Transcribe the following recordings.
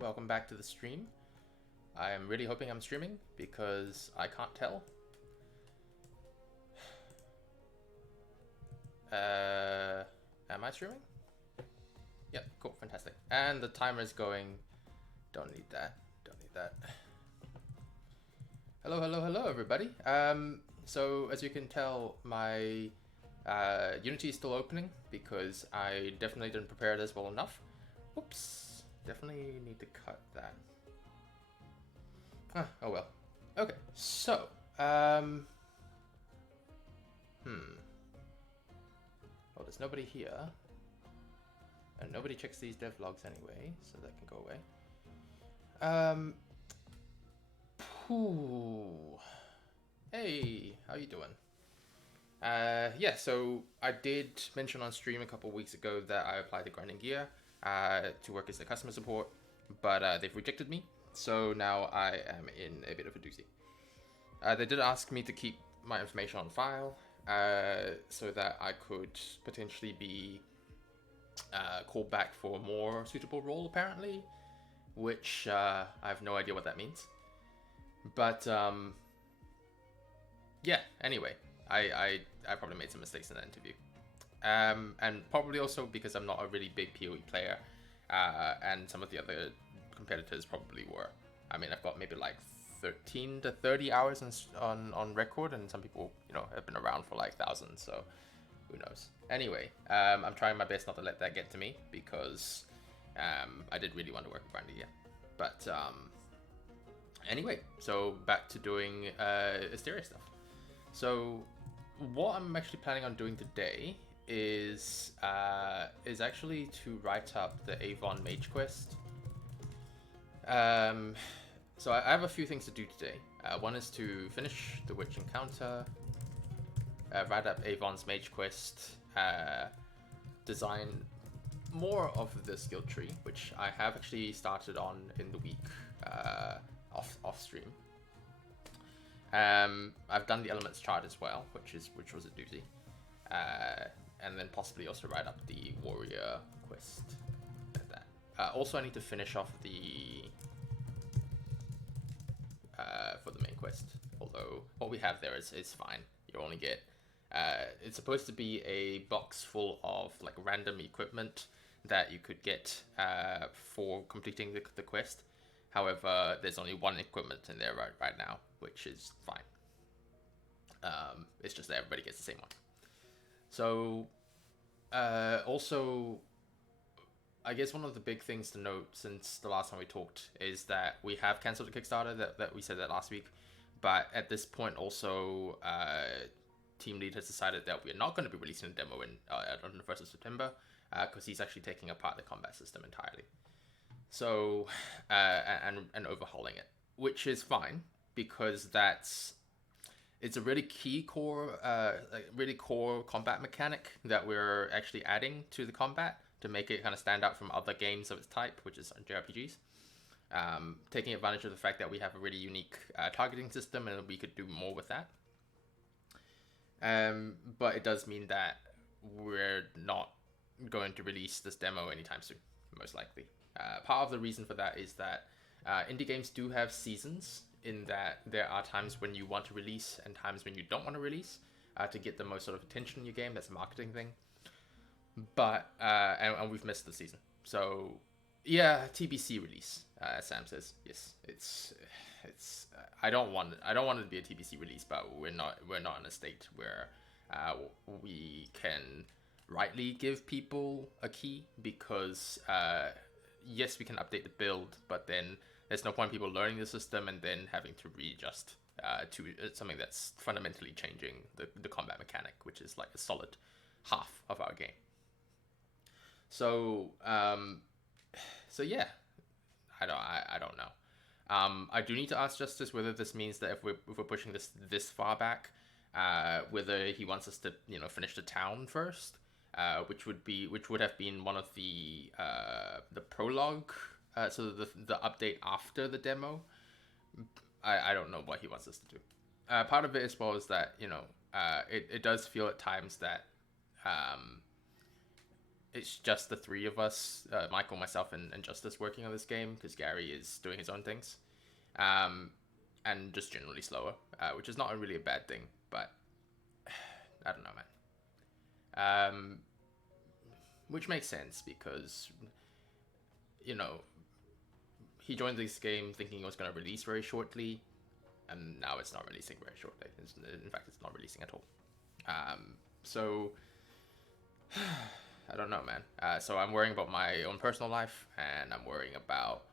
welcome back to the stream. I am really hoping I'm streaming because I can't tell. Am I streaming? Yep, cool, fantastic. And the timer is going. Don't need that. Don't need that. Hello, everybody. So as you can tell, my Unity is still opening because I definitely didn't prepare this well enough. Oops, definitely need to cut that. Oh well. Okay, so, well, there's nobody here. And nobody checks these devlogs anyway, so that can go away. Hey, how you doing? Yeah, so I did mention on stream a couple weeks ago that I applied to Grinding Gear to work as the customer support, but they've rejected me, so now I am in a bit of a doozy. They did ask me to keep my information on file so that I could potentially be called back for a more suitable role, apparently, which I have no idea what that means. But yeah, anyway, I probably made some mistakes in that interview. And probably also because I'm not a really big PoE player, and some of the other competitors probably were. I mean, I've got maybe like 13 to 30 hours on record, and some people, have been around for like thousands, so who knows. Anyway, I'm trying my best not to let that get to me because I did really want to work with Brandy, yeah. But anyway, so back to doing Asteria stuff. So what I'm actually planning on doing today is actually to write up the Avon Mage quest. So I have a few things to do today. One is to finish the witch encounter, write up Avon's Mage quest, design more of the skill tree, which I have actually started on in the week off stream. I've done the elements chart as well, which was a doozy, and then possibly also write up the warrior quest. Like that. Also, I need to finish off the for the main quest. Although what we have there is fine. You only get it's supposed to be a box full of like random equipment that you could get for completing the quest. However, there's only one equipment in there right now, which is fine. It's just that everybody gets the same one. So, also, I guess one of the big things to note since the last time we talked is that we have cancelled the Kickstarter, that we said that last week. But at this point, also, Team Lead has decided that we're not going to be releasing a demo on the 1st of September because he's actually taking apart the combat system entirely. So, and overhauling it, which is fine because it's a really really core combat mechanic that we're actually adding to the combat to make it kind of stand out from other games of its type, which is JRPGs. Taking advantage of the fact that we have a really unique targeting system and we could do more with that. But it does mean that we're not going to release this demo anytime soon, most likely. Part of the reason for that is that indie games do have seasons, in that there are times when you want to release and times when you don't want to release to get the most sort of attention in your game. That's a marketing thing. But and we've missed the season, so yeah, TBC release, as Sam says. Yes, it's I don't want it to be a TBC release, but we're not in a state where we can rightly give people a key because yes, we can update the build, but then there's no point in people learning the system and then having to readjust to something that's fundamentally changing the combat mechanic, which is like a solid half of our game. So yeah, I don't know. I do need to ask Justice whether this means that if we're pushing this far back, whether he wants us to finish the town first, which would have been one of the prologue, so the update after the demo. I don't know what he wants us to do. Part of it as well is that it does feel at times that it's just the three of us, Michael, myself, and Justice working on this game because Gary is doing his own things, um, and just generally slower, which is not really a bad thing, but I don't know, man. Which makes sense because you know he joined this game thinking it was going to release very shortly, and now it's not releasing very shortly. In fact, it's not releasing at all. So I don't know, man. So I'm worrying about my own personal life, and I'm worrying about,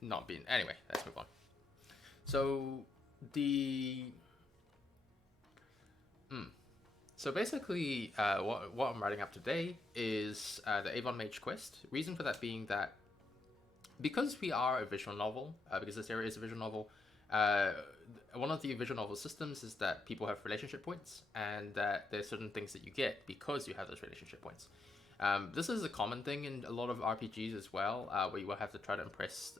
not being. Anyway, let's move on. So the So basically, what I'm writing up today is the Avon Mage quest. Reason for that being that because we are a visual novel, because this area is a visual novel, uh, one of the visual novel systems is that people have relationship points, and that there's certain things that you get because you have those relationship points. This is a common thing in a lot of RPGs as well, where you will have to try to impress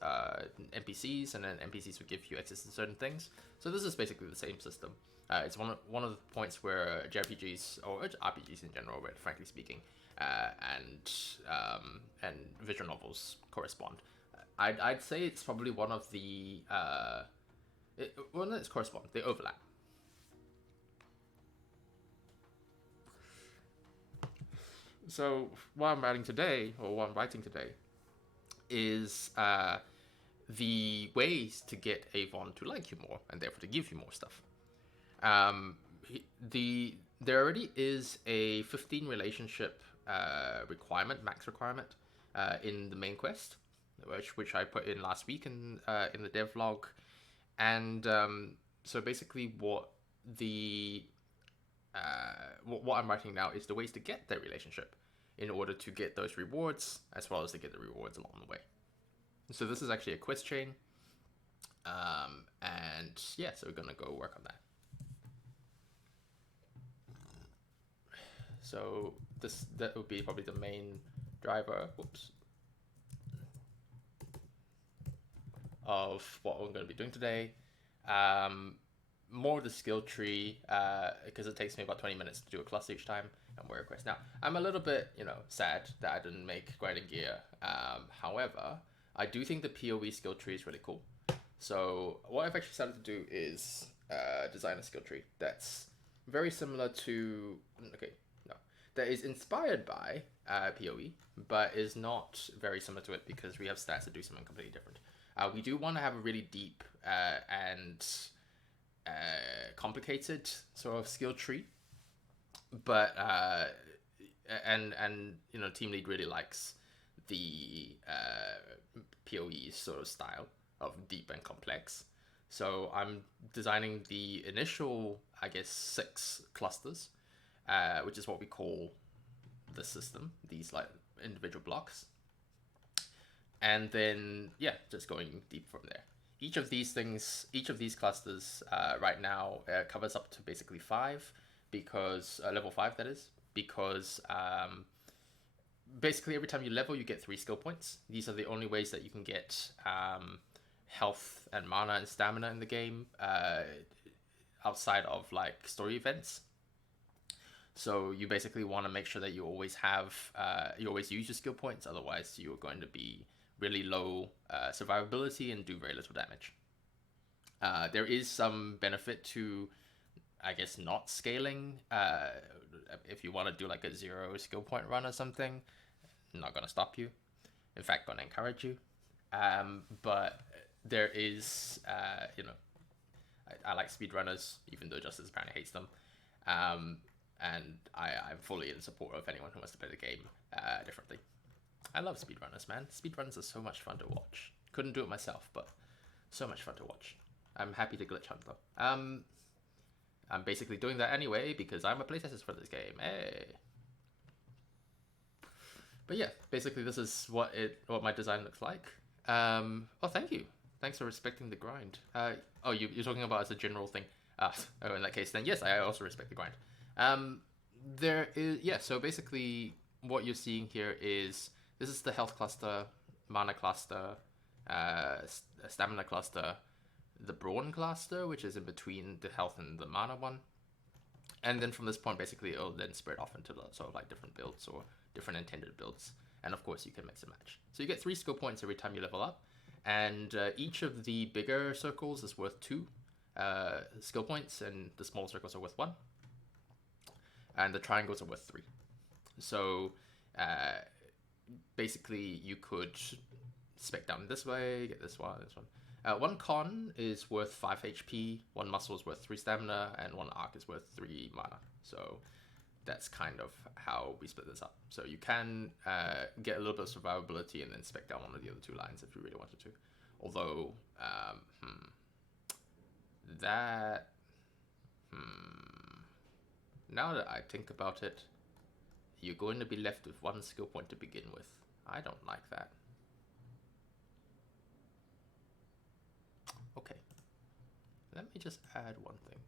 NPCs, and then NPCs will give you access to certain things. So this is basically the same system. It's one of the points where JRPGs or RPGs in general, but frankly speaking, and visual novels correspond. I'd say it's probably one of the let's correspond. They overlap. So what I'm writing today, is the ways to get Avon to like you more, and therefore to give you more stuff. There already is a 15 relationship max requirement in the main quest, which I put in last week in the devlog, and so basically what I'm writing now is the ways to get that relationship in order to get those rewards, as well as to get the rewards along the way. So this is actually a quest chain, and yeah, so we're gonna go work on that. So that would be probably the main driver. Of what we're going to be doing today. More of the skill tree, because it takes me about 20 minutes to do a cluster each time and wear a quest. Now, I'm a little bit, sad that I didn't make grinding gear. However, I do think the PoE skill tree is really cool. So what I've actually started to do is design a skill tree that's very similar to, that is inspired by PoE, but is not very similar to it because we have stats that do something completely different. We do want to have a really deep and complicated sort of skill tree, but and team lead really likes the PoE sort of style of deep and complex. So I'm designing the initial, 6 clusters, which is what we call the system. These like individual blocks. And then, just going deep from there. Each of these clusters right now covers up to basically 5, because level 5 that is, because basically every time you level you get 3 skill points. These are the only ways that you can get health and mana and stamina in the game outside of like story events. So you basically want to make sure that you always use your skill points, otherwise you're going to be really low survivability and do very little damage. There is some benefit to, not scaling. If you want to do like a 0 skill point run or something, I'm not going to stop you. In fact, going to encourage you. But there is, I like speedrunners, even though Justice apparently hates them. And I'm fully in support of anyone who wants to play the game differently. I love speedrunners, man. Speedruns are so much fun to watch. Couldn't do it myself, but so much fun to watch. I'm happy to glitch hunt though. I'm basically doing that anyway because I'm a playtester for this game. Hey. But yeah, basically this is what my design looks like. Thank you. Thanks for respecting the grind. You're talking about as a general thing. In that case, then yes, I also respect the grind. So basically what you're seeing here is, this is the health cluster, mana cluster, stamina cluster, the brawn cluster, which is in between the health and the mana one. And then from this point, basically, it'll then spread off into the sort of like different builds or different intended builds. And of course, you can mix and match. So you get 3 skill points every time you level up. And each of the bigger circles is worth 2 skill points, and the small circles are worth 1. And the triangles are worth 3. So basically, you could spec down this way, get this one, this one. 1 con is worth 5 HP, 1 muscle is worth 3 stamina, and 1 arc is worth 3 mana. So that's kind of how we split this up. So you can get a little bit of survivability and then spec down one of the other 2 lines if you really wanted to. Although, now that I think about it, you're going to be left with 1 skill point to begin with. I don't like that. Okay, let me just add one thing.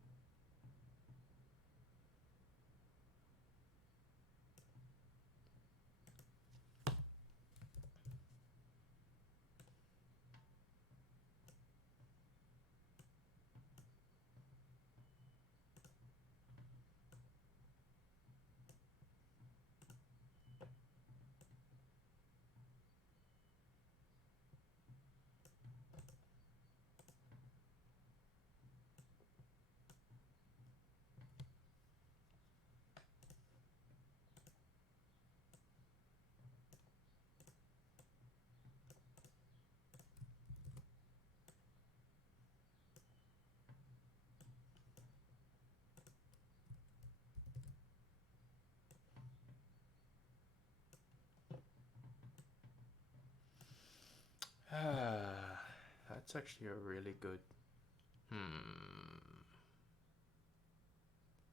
That's actually a really good...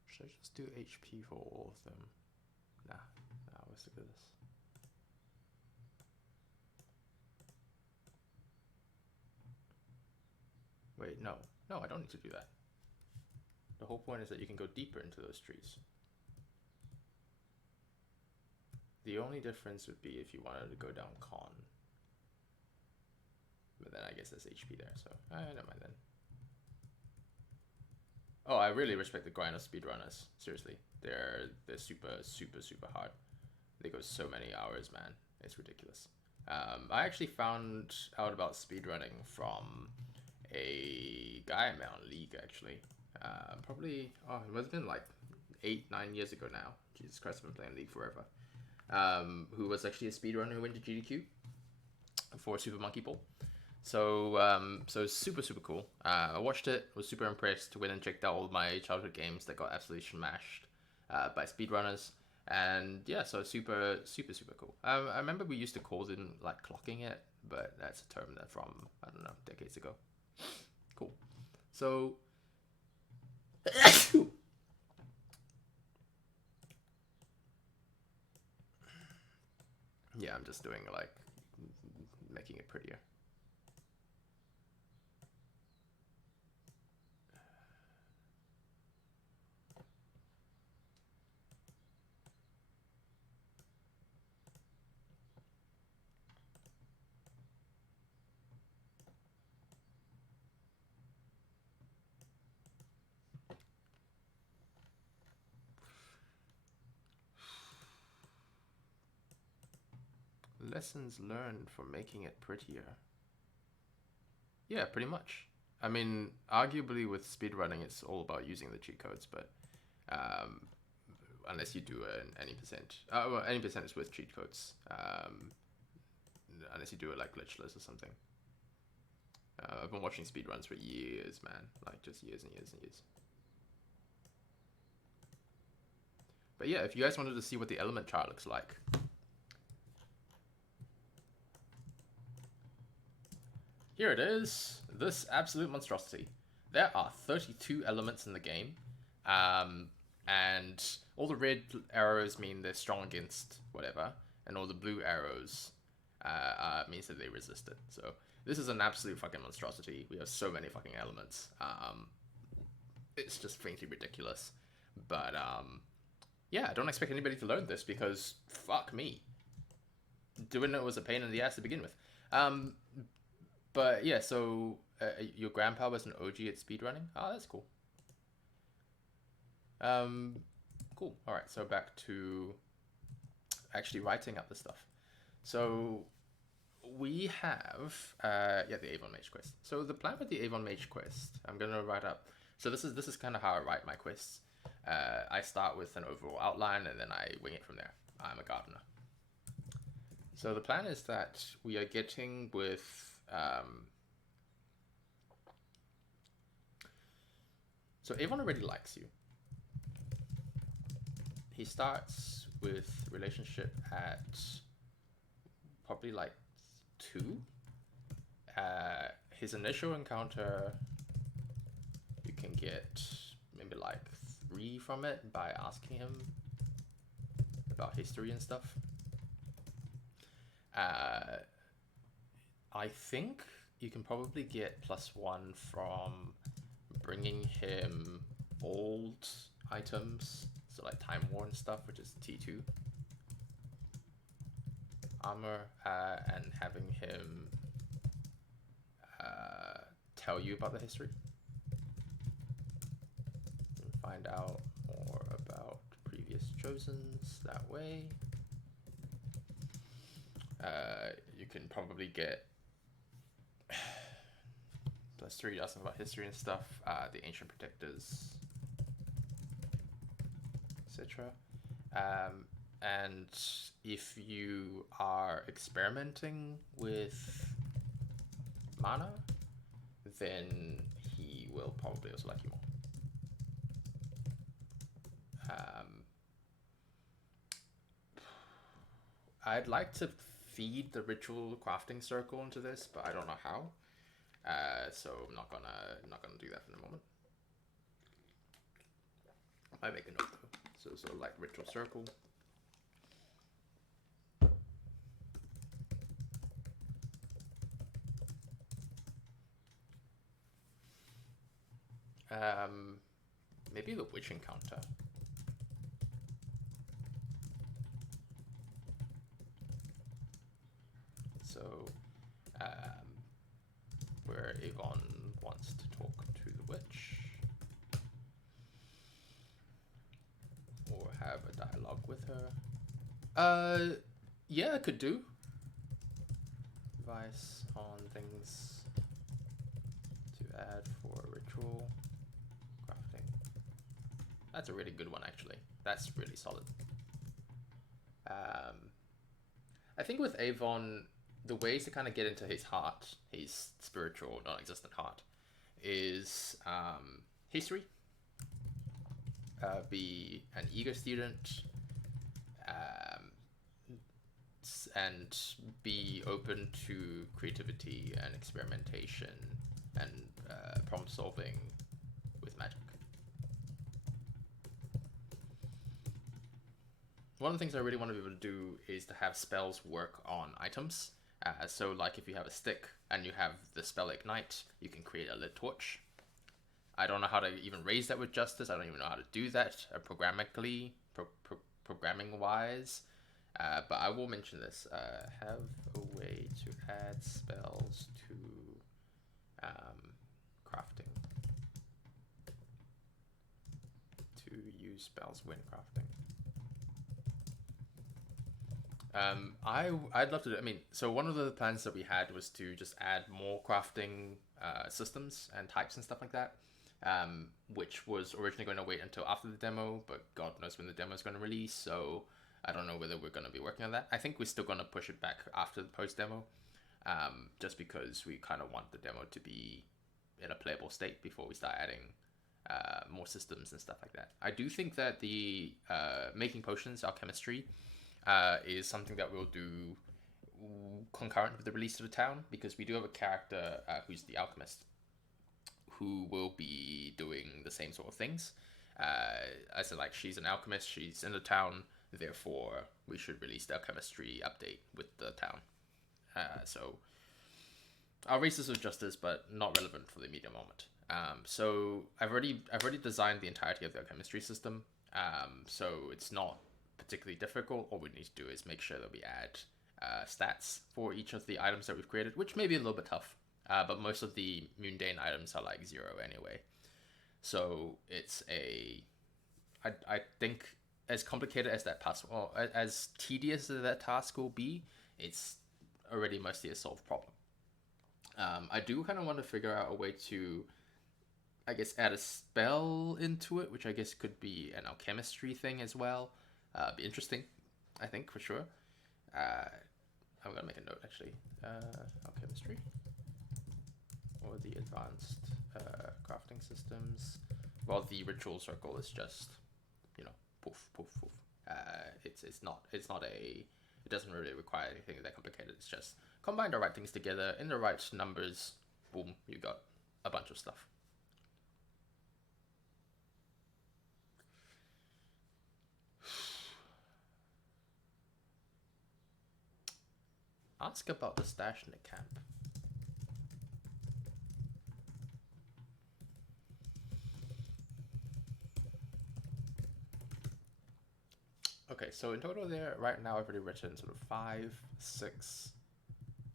Should I just do HP for all of them? Nah, let's look at this. Wait, no, I don't need to do that. The whole point is that you can go deeper into those trees. The only difference would be if you wanted to go down con. But then I guess there's HP there, so never mind then. Oh, I really respect the grind of speedrunners. Seriously, they're super hard. They go so many hours, man. It's ridiculous. I actually found out about speedrunning from a guy I met on League, actually. Probably, it must have been like 8-9 years ago now. Jesus Christ, I've been playing League forever. Who was actually a speedrunner who went to GDQ for Super Monkey Ball. So super cool. I watched it, was super impressed, went and checked out all my childhood games that got absolutely smashed by speedrunners. And yeah, so super cool. I remember we used to call them like clocking it, but that's a term that from, I don't know, decades ago. Cool. So yeah, I'm just doing like making it prettier. Lessons learned from making it prettier. Yeah, pretty much. I mean, arguably with speedrunning, it's all about using the cheat codes, but unless you do an any percent. Well, any percent is with cheat codes. Unless you do it like glitchless or something. I've been watching speedruns for years, man. Like, just years and years and years. But yeah, if you guys wanted to see what the element chart looks like, here it is. This absolute monstrosity. There are 32 elements in the game. And all the red arrows mean they're strong against whatever. And all the blue arrows means that they resist it. So this is an absolute fucking monstrosity. We have so many fucking elements. It's just frankly ridiculous. But yeah, I don't expect anybody to learn this because fuck me. Doing it was a pain in the ass to begin with. But yeah, so your grandpa was an OG at speedrunning? Oh, that's cool. Cool. All right. So back to actually writing up the stuff. So we have the Avon Mage quest. So the plan with the Avon Mage quest, I'm gonna write up. So this is kind of how I write my quests. I start with an overall outline and then I wing it from there. I'm a gardener. So the plan is that we are getting with so Avon already likes you. He starts with relationship at probably like 2. His initial encounter, you can get maybe like 3 from it by asking him about history and stuff. I think you can probably get +1 from bringing him old items, so like Time Worn stuff, which is T2 armor, and having him tell you about the history. And find out more about previous Chosens that way. You can probably get +3 asking about history and stuff, the ancient protectors, etc. And if you are experimenting with mana, then he will probably also like you more. I'd like to feed the ritual crafting circle into this, but I don't know how. So I'm not gonna do that for the moment. I might make a note though. So like ritual circle. Maybe the witch encounter. So, where Avon wants to talk to the witch, or have a dialogue with her. Yeah, I could do. Advice on things to add for ritual crafting. That's a really good one, actually. That's really solid. I think with Avon, the ways to kind of get into his heart, his spiritual, non-existent heart, is history, be an eager student, and be open to creativity and experimentation and problem solving with magic. One of the things I really want to be able to do is to have spells work on items. So like if you have a stick and you have the spell Ignite, you can create a lit torch. I don't know how to even raise that with Justice. I don't even know how to do that programming wise. But I will mention this. Have a way to add spells to crafting. To use spells when crafting. I'd love to do. I mean, so one of the plans that we had was to just add more crafting systems and types and stuff like that, which was originally going to wait until after the demo, but God knows when the demo is going to release. So I don't know whether we're going to be working on that. I think we're still going to push it back after the post demo, just because we kind of want the demo to be in a playable state before we start adding more systems and stuff like that. I do think that the making potions, alchemistry, is something that we'll do concurrent with the release of the town, because we do have a character who's the alchemist who will be doing the same sort of things. As in, like, she's an alchemist, she's in the town, therefore we should release the alchemistry update with the town. So I'll raise this with Justice, but not relevant for the immediate moment. So I've already designed the entirety of the alchemistry system, so it's not particularly difficult. All we need to do is make sure that we add stats for each of the items that we've created, which may be a little bit tough, but most of the mundane items are like 0 anyway. So it's a I think as complicated as that task, or as tedious as that task will be, it's already mostly a solved problem. I do kind of want to figure out a way to, I guess, add a spell into it, which I guess could be an alchemistry thing as well. Be interesting, I think, for sure. I'm gonna make a note actually. Alchemistry or the advanced crafting systems. Well, the ritual circle is just, you know, poof, poof, poof. It's not a. It doesn't really require anything that complicated. It's just combine the right things together in the right numbers. Boom, you got a bunch of stuff. Ask about the stash in the camp. Okay, so in total there, right now I've already written sort of 5, 6,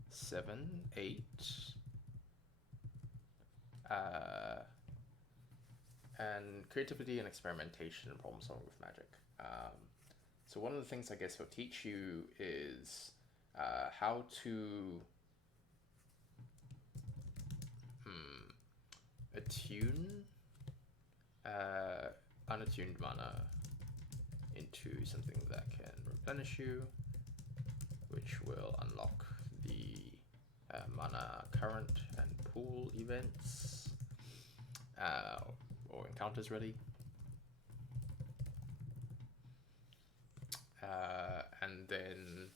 7, 8. And creativity and experimentation and problem solving with magic. So one of the things I guess he'll teach you is how to attune unattuned mana into something that can replenish you, which will unlock the mana current and pool events or encounters really. And then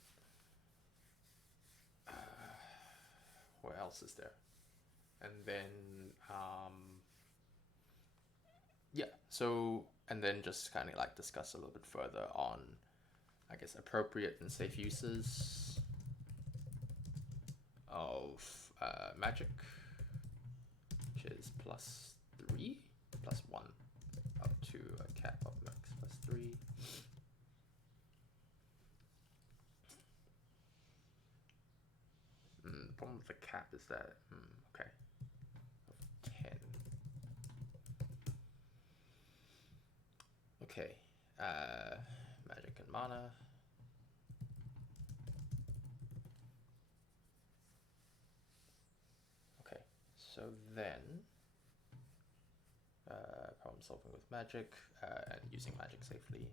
what else is there? And then yeah, so and then just kind of like discuss a little bit further on, I guess, appropriate and safe uses of magic, which is +3, +1, up to a cap of max +3. The problem with the cap is that, okay, of 10. Okay, magic and mana. Okay, so then problem solving with magic and using magic safely.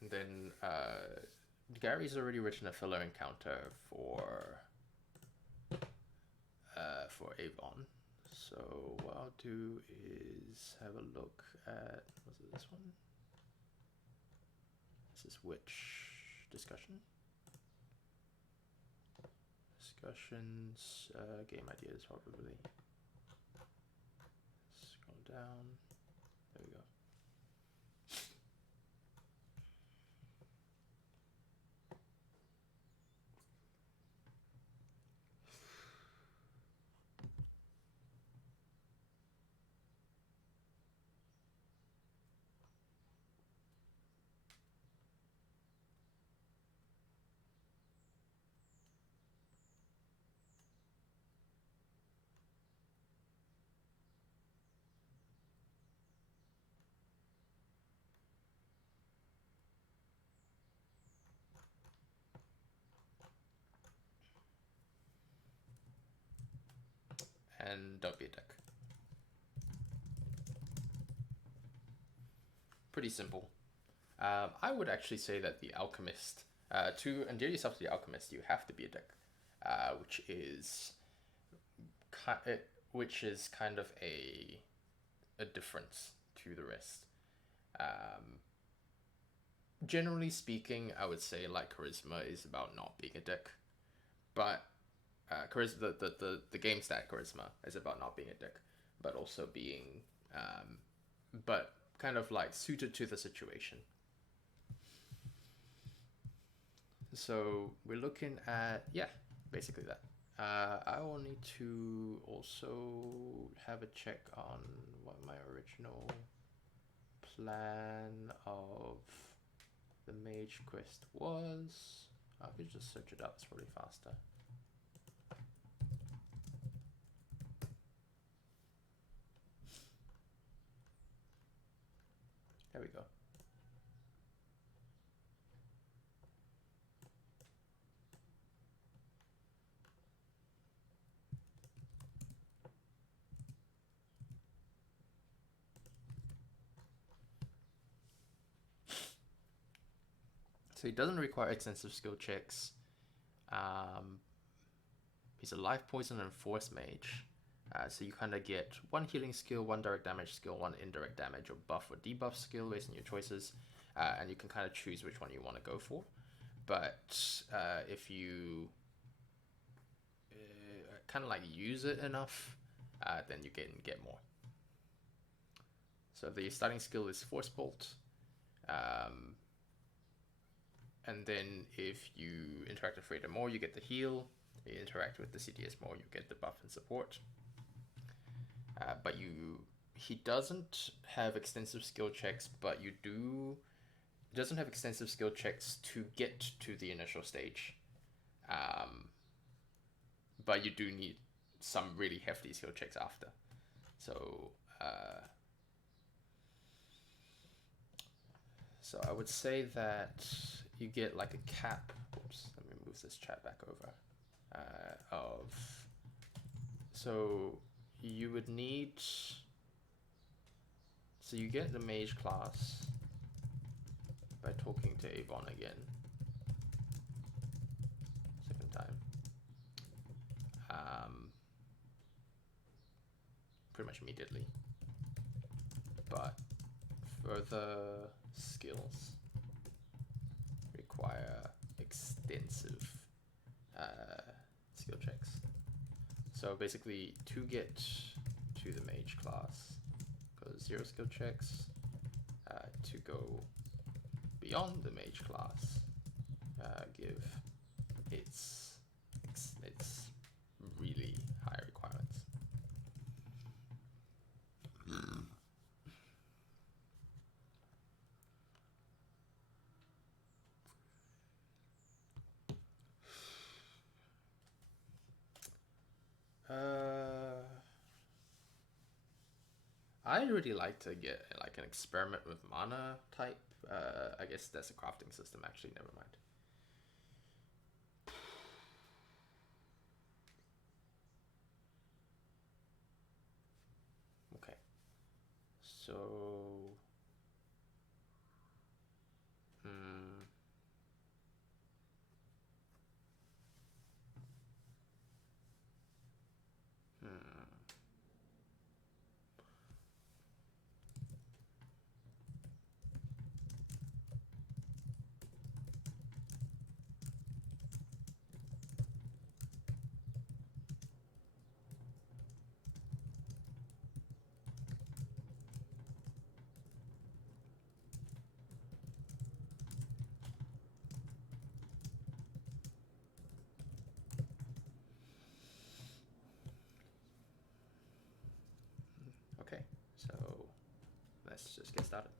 And then Gary's already written a filler encounter for Avon. So what I'll do is have a look at, was it this one? This is witch discussion. Discussions, game ideas probably. Scroll down. There we go. And don't be a dick. Pretty simple. I would actually say that the alchemist, to endear yourself to the alchemist, you have to be a dick, which is kind of a difference to the rest. Generally speaking, I would say like charisma is about not being a dick, but charisma, the game stat charisma is about not being a dick, but also being, but kind of like suited to the situation. So we're looking at, yeah, basically that. I will need to also have a check on what my original plan of the mage quest was. I could just search it up, it's probably faster. There we go. So he doesn't require extensive skill checks. He's a life poison and force mage. So you kind of get one healing skill, one direct damage skill, one indirect damage or buff or debuff skill based on your choices. And you can kind of choose which one you want to go for. But if you kind of like use it enough, then you can get more. So the starting skill is Force Bolt. And then if you interact with Freedom more, you get the heal. You interact with the CDS more, you get the buff and support. But he doesn't have extensive skill checks, but doesn't have extensive skill checks to get to the initial stage. But you do need some really hefty skill checks after. So I would say that you get like a cap. Oops, let me move this chat back over. So you would need. So you get the mage class by talking to Avon again. Second time. Pretty much immediately. But further skills require extensive skill checks. So basically, to get to the mage class, goes 0 skill checks. To go beyond the mage class, give its really high requirements. I'd really like to get like an experiment with mana type. I guess that's a crafting system. Actually, never mind. Okay, so okay, so let's just get started.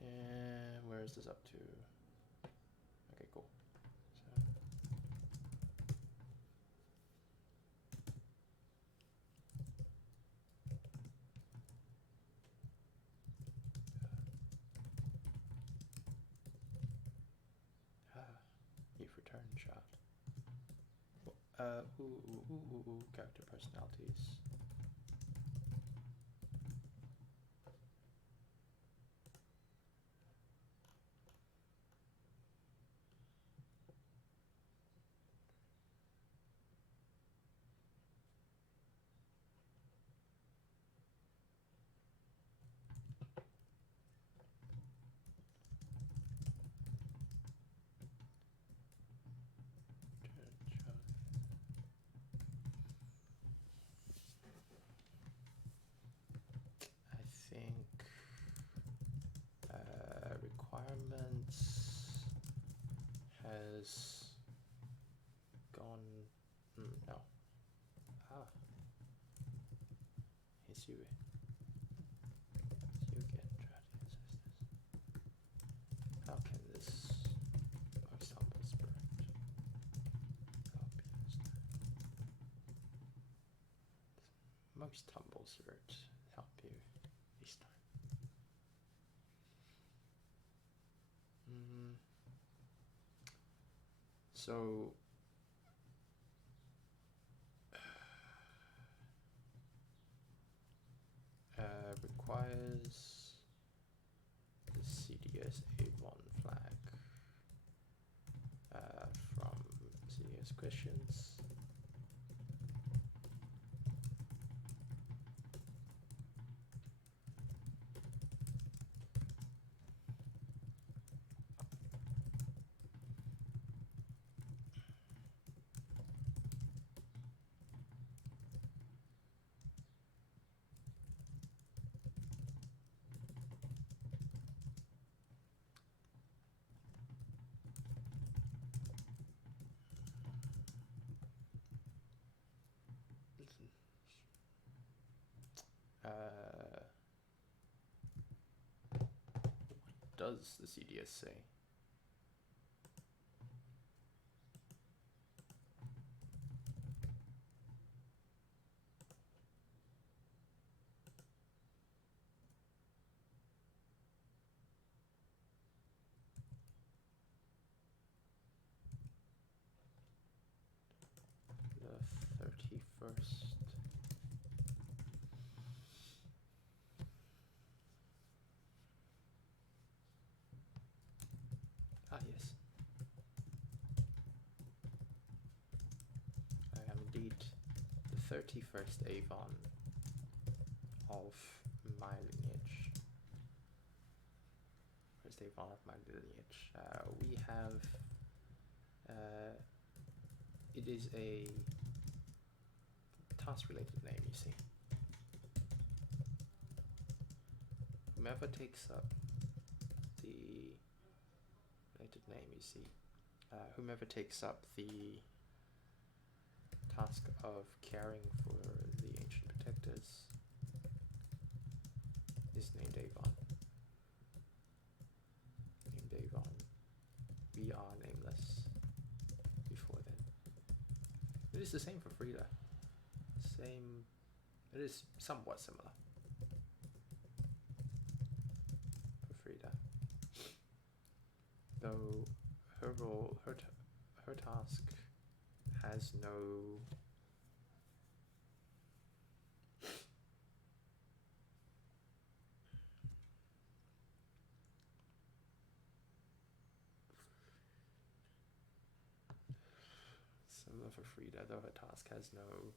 And where is this up to? Okay, cool. You've returned, shot. Character personalities. Requirements has gone. No. Hisui. How can this most humble spirit help you this time? Most humble spirit. help you this time. So requires the CDS A1 flag from CDS questions. What does the CDS say? The 31st. Ah, yes. I am indeed the 31st Avon of my lineage. First Avon of my lineage. We have... it is a task-related name, you see. Whomever takes up the related name, you see. Whomever takes up the task of caring for the ancient protectors is named Avon. Named Avon. We are nameless before then. It is the same for Frida. Same. It is somewhat similar for Frida. Though her role, her task has no similar for Frida, though her task has no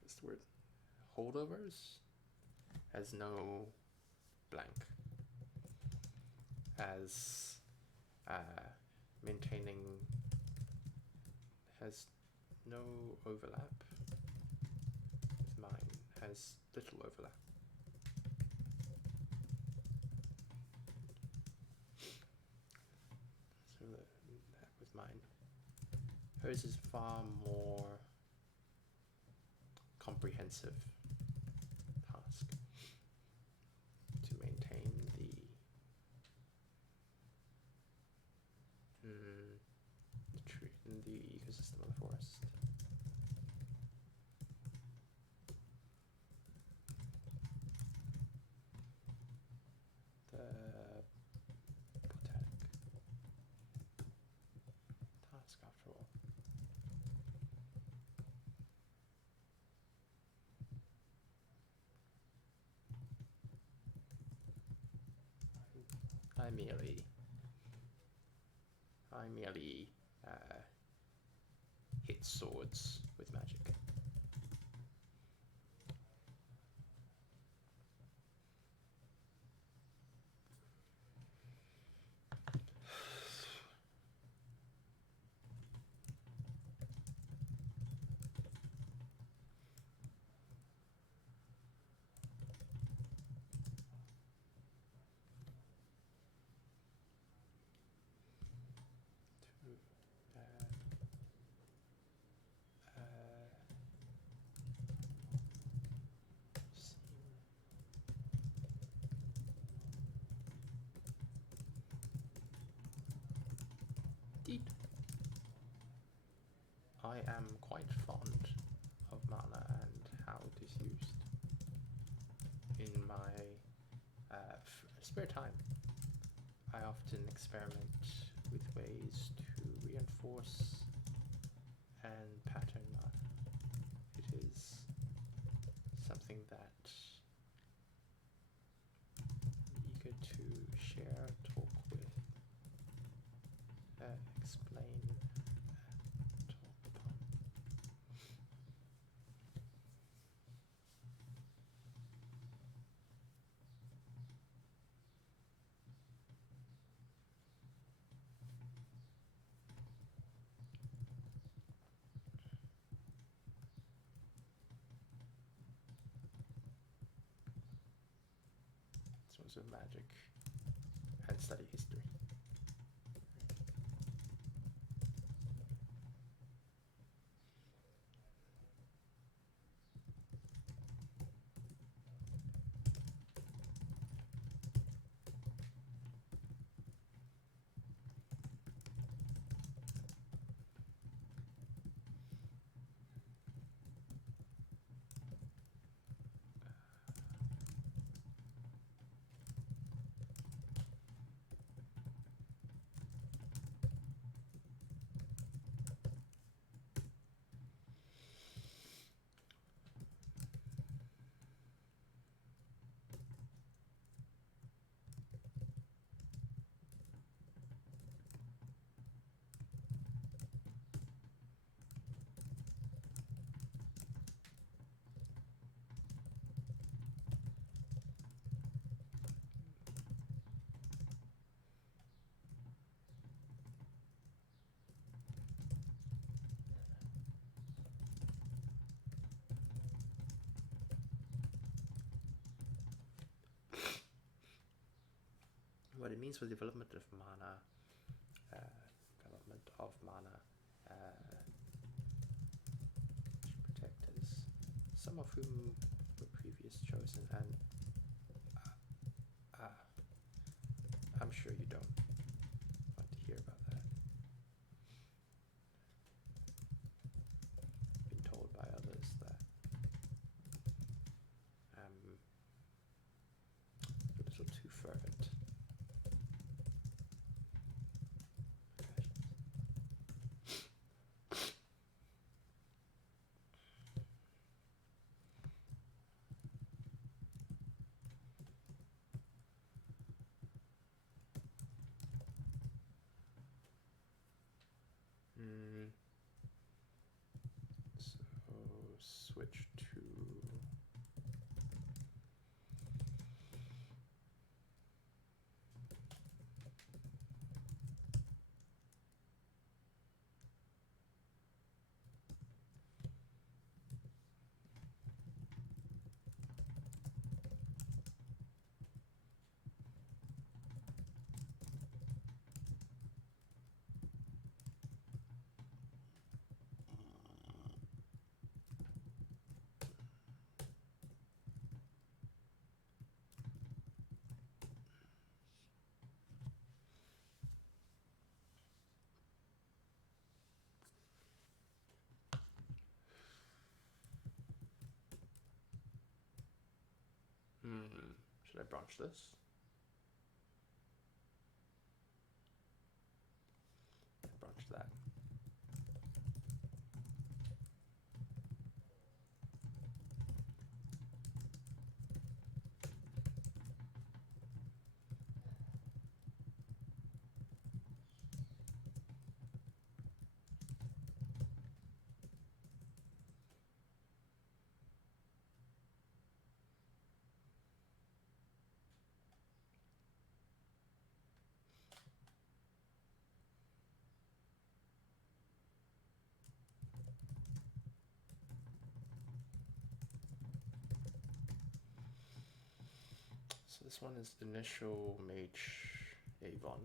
what's the word? Holdovers? Has no blank. As maintaining has no overlap with mine, has little overlap. So that with mine. Hers is far more comprehensive task to maintain the tree in the ecosystem of the forest. The botanic task, after all. I merely hit swords with magic. I am quite fond of mana and how to spare time, I often experiment with ways to reinforce and pattern. It is something that I'm eager to share, talk with, explain, talk upon. So it's a magic and study history. What it means for development of mana, protectors, some of whom were previous chosen, and I'm sure you don't want to hear about that. Been told by others that I'm a little too fervent. So switch to should I branch this? Branch that. So this one is initial Mage Avon.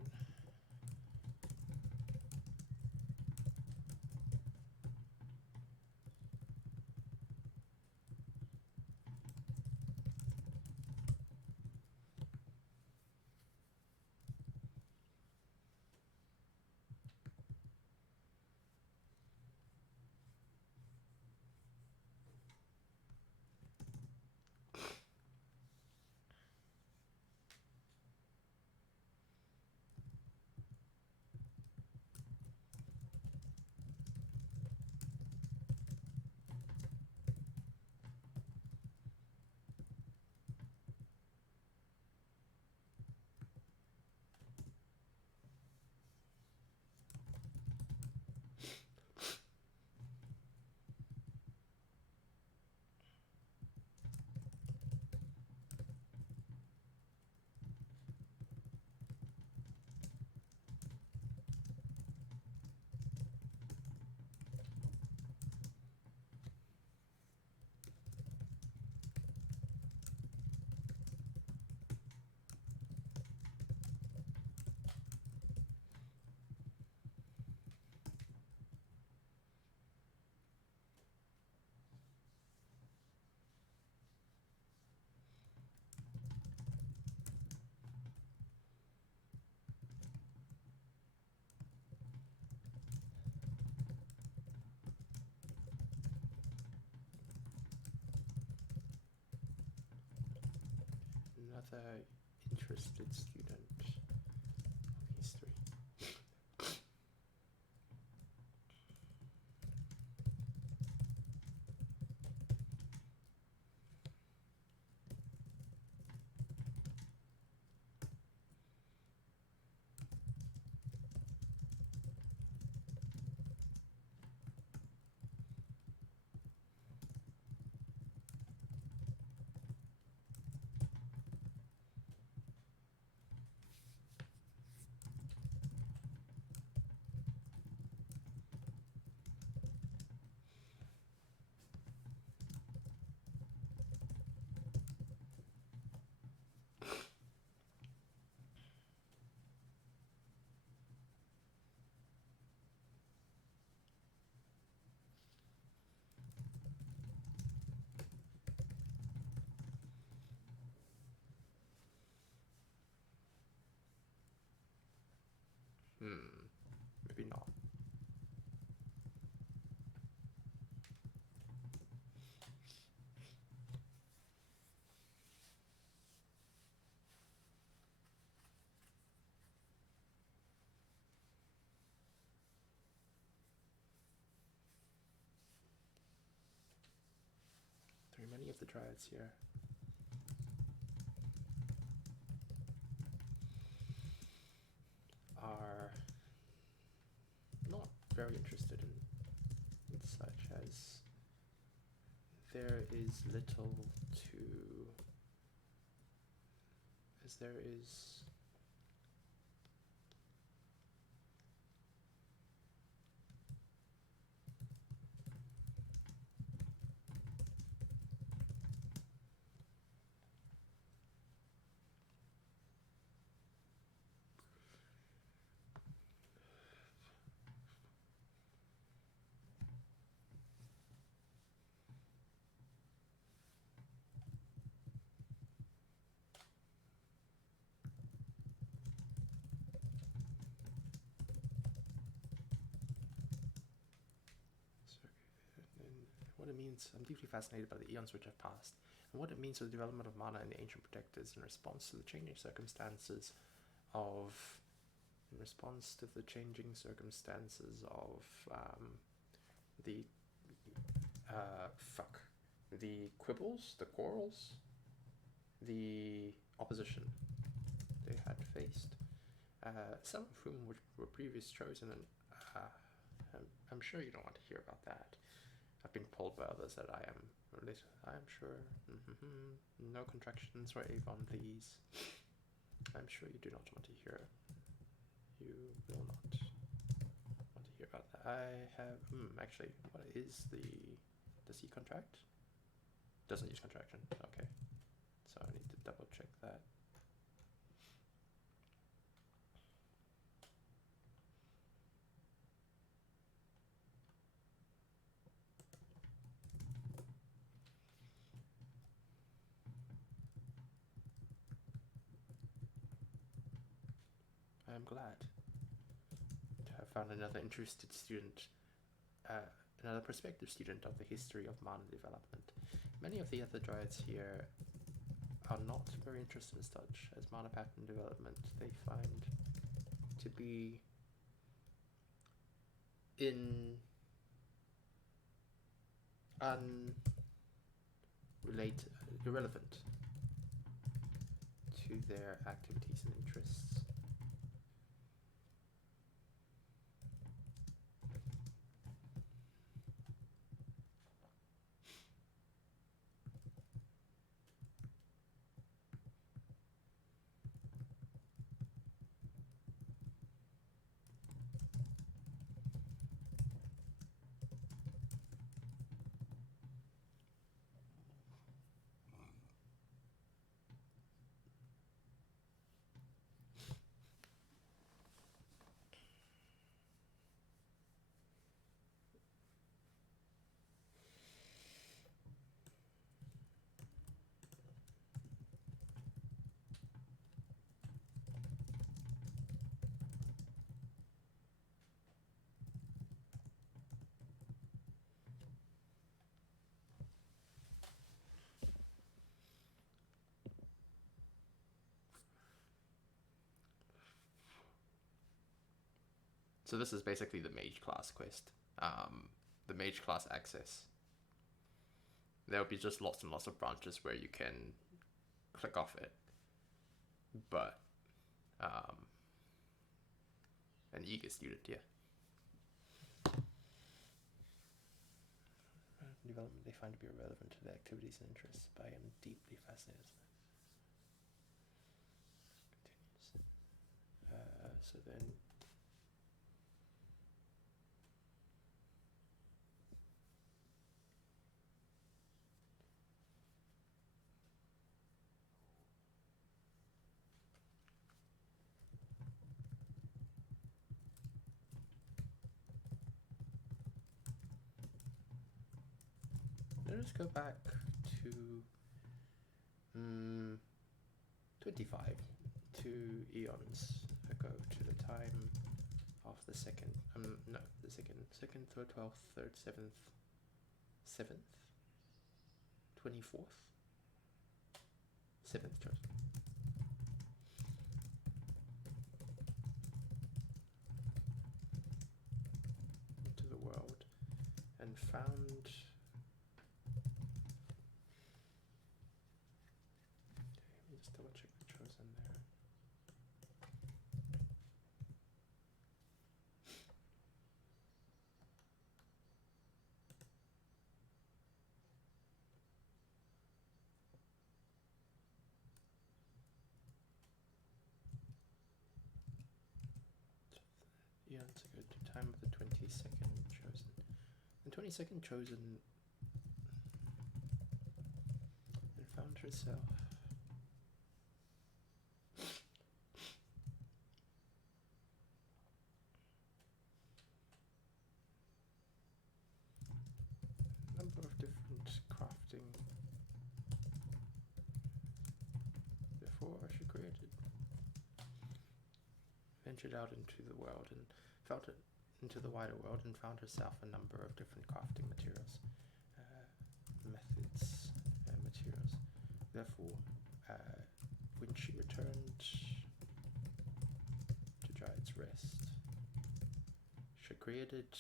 another interested student of history. Maybe not. There are many of the Dryads here. Are not very interested in such, as there is little to, as there is what it means. I'm deeply fascinated by the eons which have passed, and what it means for the development of mana and the ancient protectors in response to the changing circumstances of the the quibbles, the quarrels, the opposition they had faced, some of whom were previously chosen, and I'm sure you don't want to hear about that. I've been told by others that I am sure. No contractions for Avon, please. I'm sure you do not want to hear. You will not want to hear about that. I have, actually, what is does he contract? Doesn't use contraction, okay. So I need to double check that. I'm glad to have found another interested student, another prospective student of the history of mana development. Many of the other Dryads here are not very interested in such as mana pattern development. They find to be irrelevant to their activities and interests. So this is basically the Mage class quest. The Mage class access. There'll be just lots and lots of branches where you can click off it. But an eager student, yeah. Development they find to be relevant to their activities and interests, but I am deeply fascinated. Continues. So then let's go back to 25 2 eons ago to the time of the second, no, the second, third, 12th, third, 7th, 24th, 7th chosen. Into the world and found. Double check the chosen there. Yeah, it's a good time of the 22nd chosen. The 22nd chosen and found herself. Number of different crafting. Therefore, she created. Ventured out into the world and felt it into the wider world and found herself a number of different crafting materials, methods, and materials. Therefore, when she returned to Dryad's Rest, she created,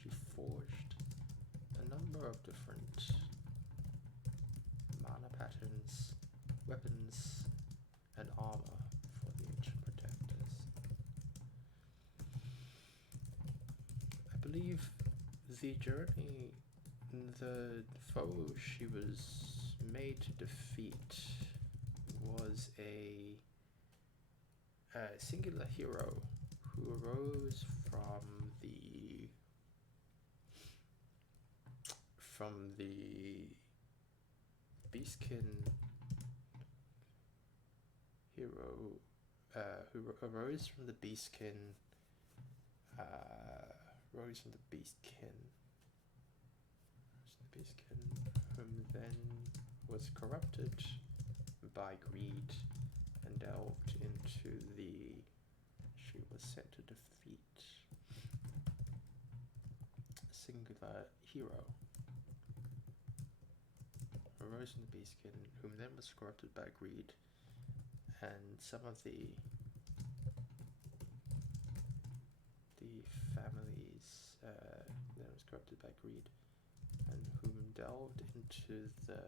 she forged a number of different mana patterns, weapons, and armor for the ancient protectors. I believe the journey, the foe she was made to defeat was a singular hero who arose from the Beastkin hero, who arose from the Beastkin, whom then was corrupted by greed and delved into she was sent to defeat a singular hero. Arose from the Beastkin, whom then was corrupted by greed, and some of the families then was corrupted by greed, and whom delved into the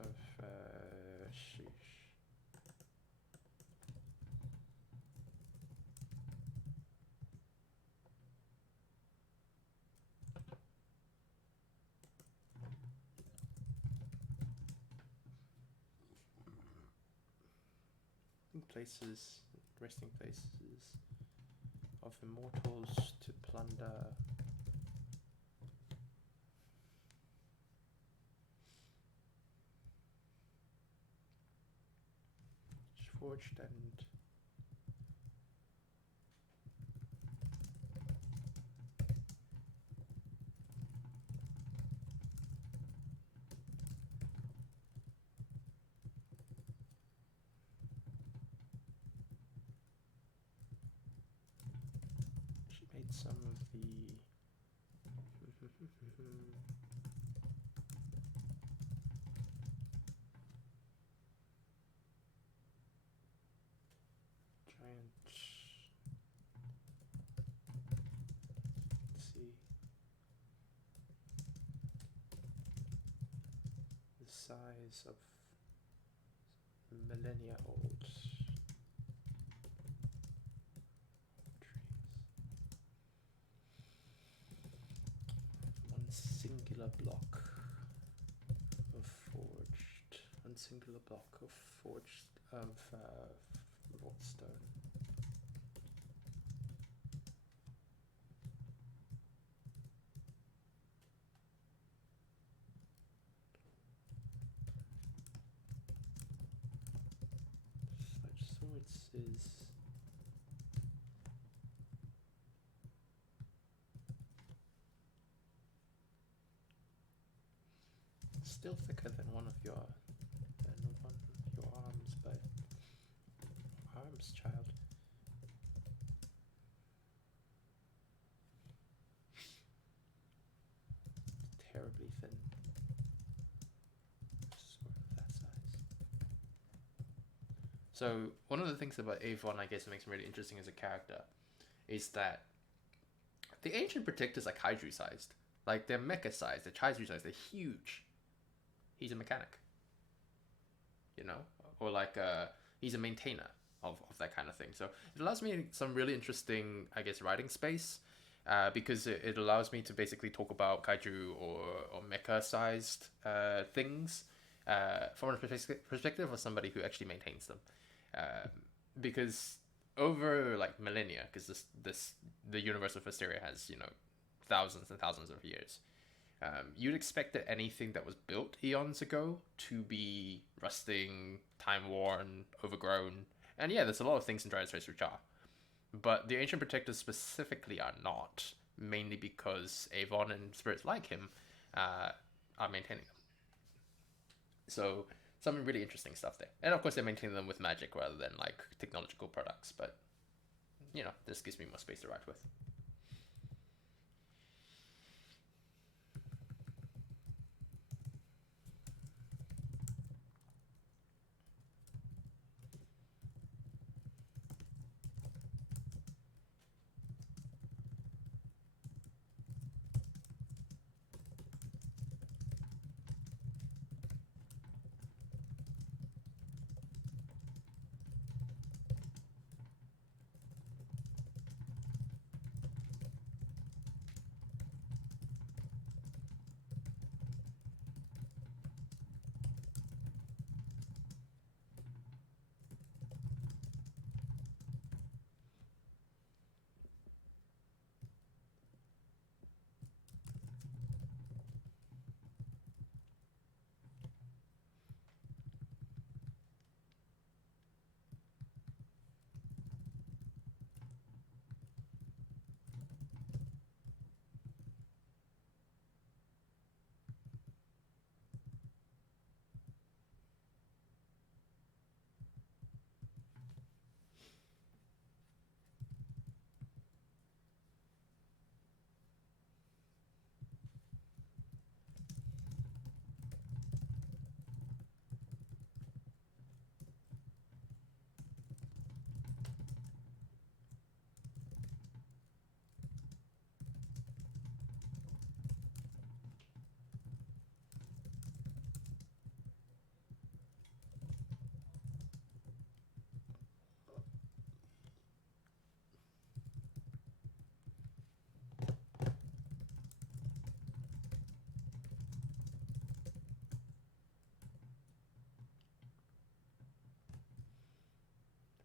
of sheesh. Resting places of immortals to plunder. She forged and some of the size of millennia old trees. One singular block of forged. One singular block of forged wrought stone. Such swords is still thicker than one of your arms, but arms, child. Terribly thin. Sword of that size. So one of the things about Avon, I guess, that makes him really interesting as a character, is that the ancient protectors are kaiju sized. Like, they're mecha sized, they're kaiju sized, they're huge. He's a mechanic. You know? Or like he's a maintainer of that kind of thing. So it allows me some really interesting, I guess, writing space. Because it allows me to basically talk about kaiju or mecha sized things from a perspective of somebody who actually maintains them. Because over like millennia, because the universe of Asteria has, you know, thousands and thousands of years, you'd expect that anything that was built eons ago to be rusting, time worn, overgrown, and yeah, there's a lot of things in Dryad Space which are, but the ancient protectors specifically are not, mainly because Avon and spirits like him are maintaining them. So some really interesting stuff there. And of course they're maintaining them with magic rather than like technological products, but you know, this gives me more space to write with.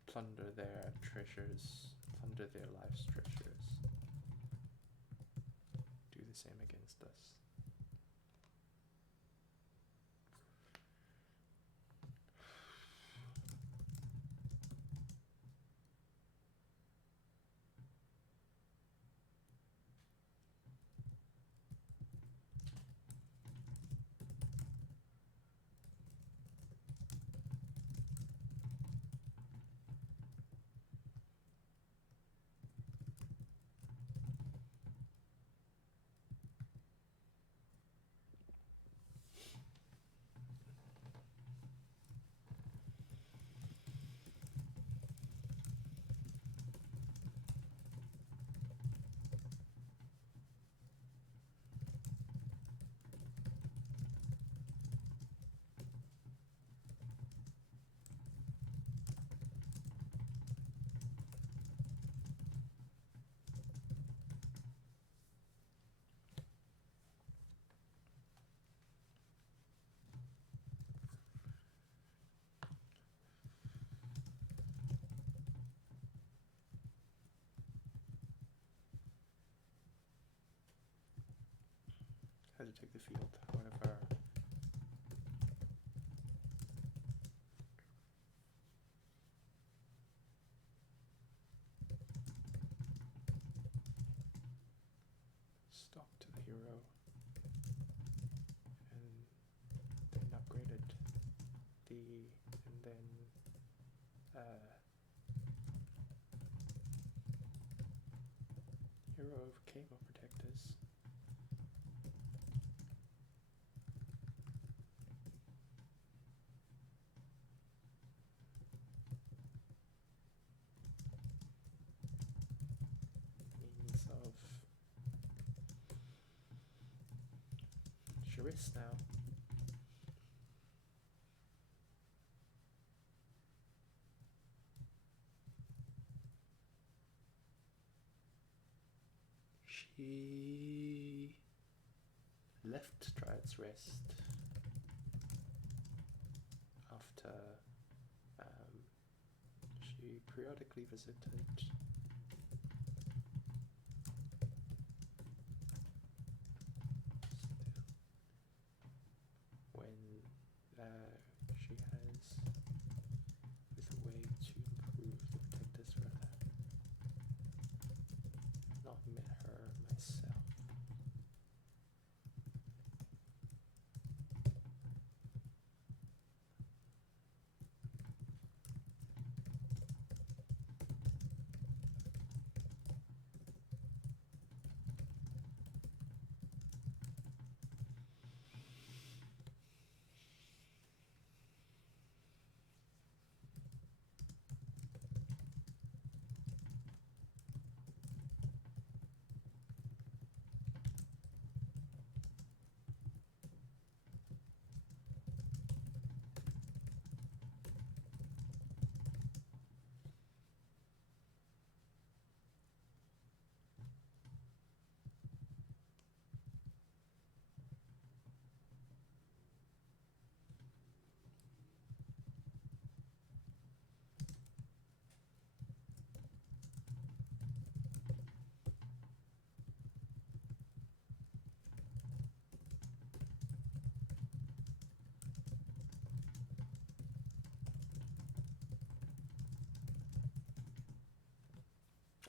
Plunder their treasures, plunder their life's treasures. Do the same against us. take the field. However, stop to the hero, and then upgraded and then hero overcame our protectors. Means of Charisse now. She left Dryad's Rest after she periodically visited when she has with a way to improve the protectors further. I've not met her myself.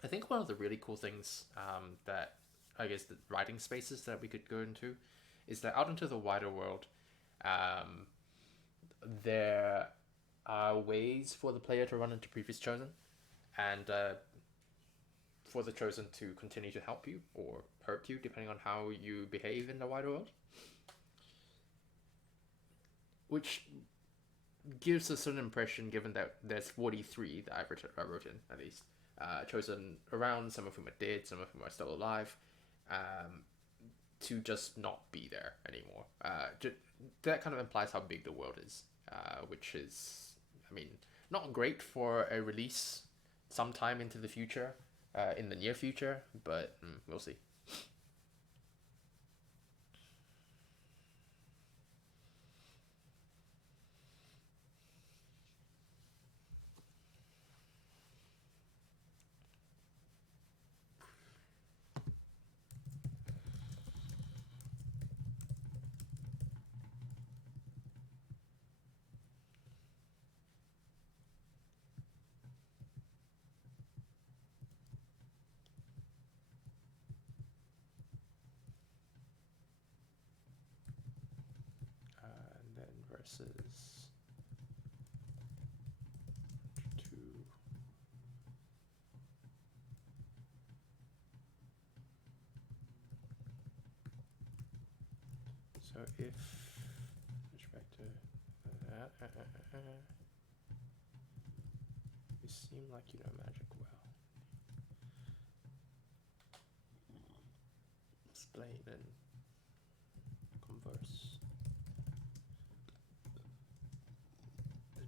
I think one of the really cool things that I guess the writing spaces that we could go into is that out into the wider world, there are ways for the player to run into previous chosen, and for the chosen to continue to help you or hurt you depending on how you behave in the wider world, which gives a certain impression, given that there's 43 that I wrote in, at least. Chosen around, some of whom are dead, some of whom are still alive, to just not be there anymore. That kind of implies how big the world is, which is, I mean, not great for a release sometime into the future, in the near future, but we'll see. Versus 2. So if respect to you seem like you know magic well. Explain and converse.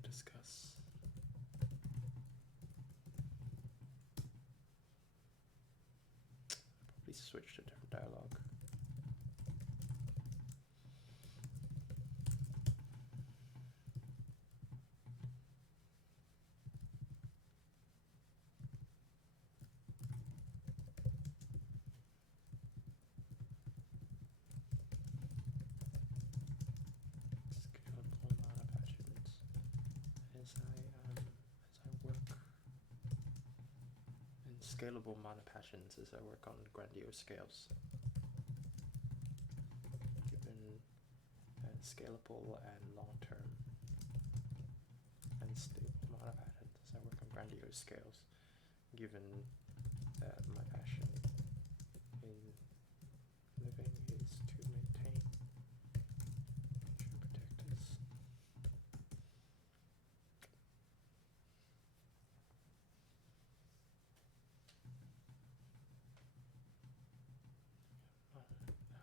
Discuss. Probably switch to different dialogue. scalable mana patterns as I work on grandiose scales. Given and scalable and long-term and stable mana patterns as I work on grandiose scales. Given that my passion in living is to maintain nature protectors.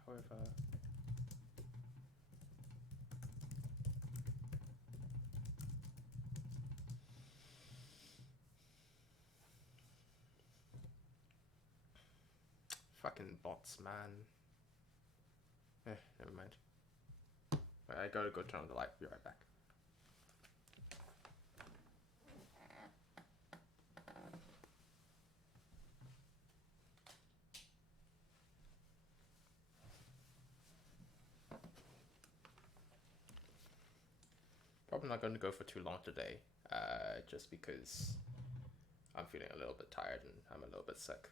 However, fucking bots, man. Never mind. I gotta go turn on the light. Be right back. Probably not going to go for too long today, just because I'm feeling a little bit tired and I'm a little bit sick.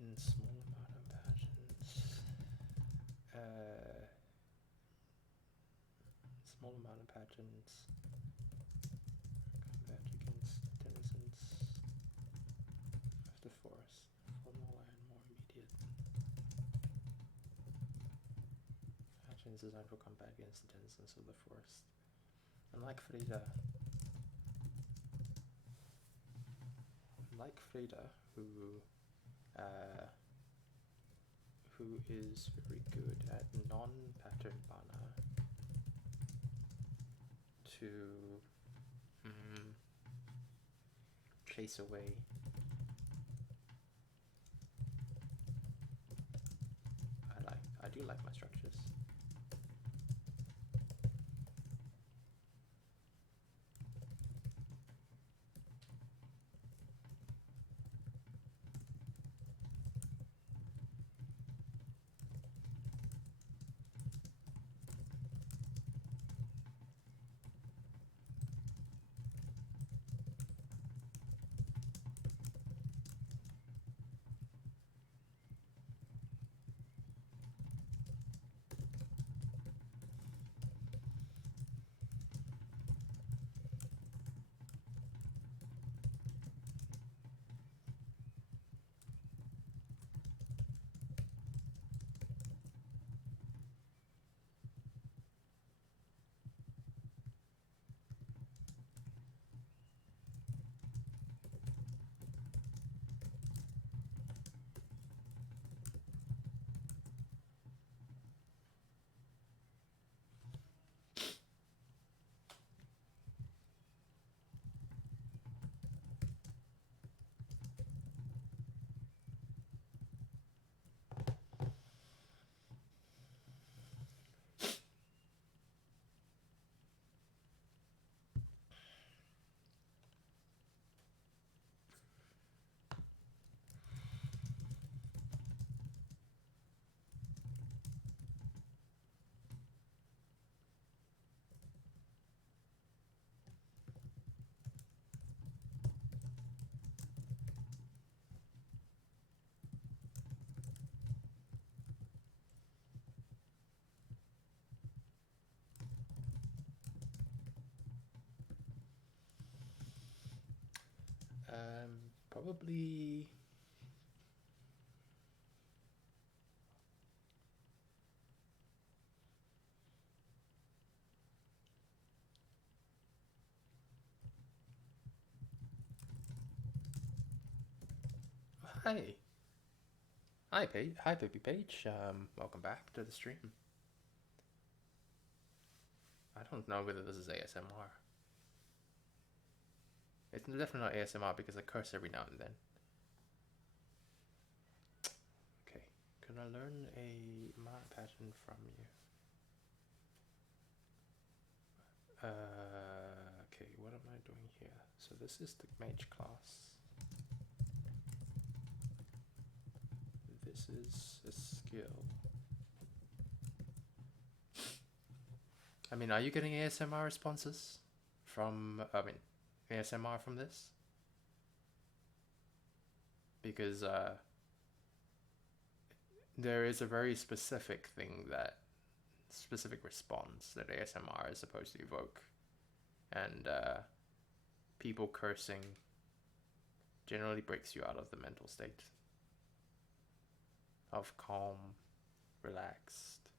In small amount of passions, small amount of patterns combat against denizens of the forest, formal and more immediate. Patterns designed for combat against the denizens of the forest. Unlike Frida, who is very good at non-pattern mana to chase away I do like my structures. Probably. Hi. Hi, Paige. Hi, Baby Paige. Welcome back to the stream. I don't know whether this is ASMR. It's definitely not ASMR because I curse every now and then. Okay. Can I learn a mark pattern from you? Okay, what am I doing here? So this is the Mage class. This is a skill. I mean, are you getting ASMR responses from, ASMR from this? Because there is a very specific response that ASMR is supposed to evoke. And people cursing generally breaks you out of the mental state of calm, relaxed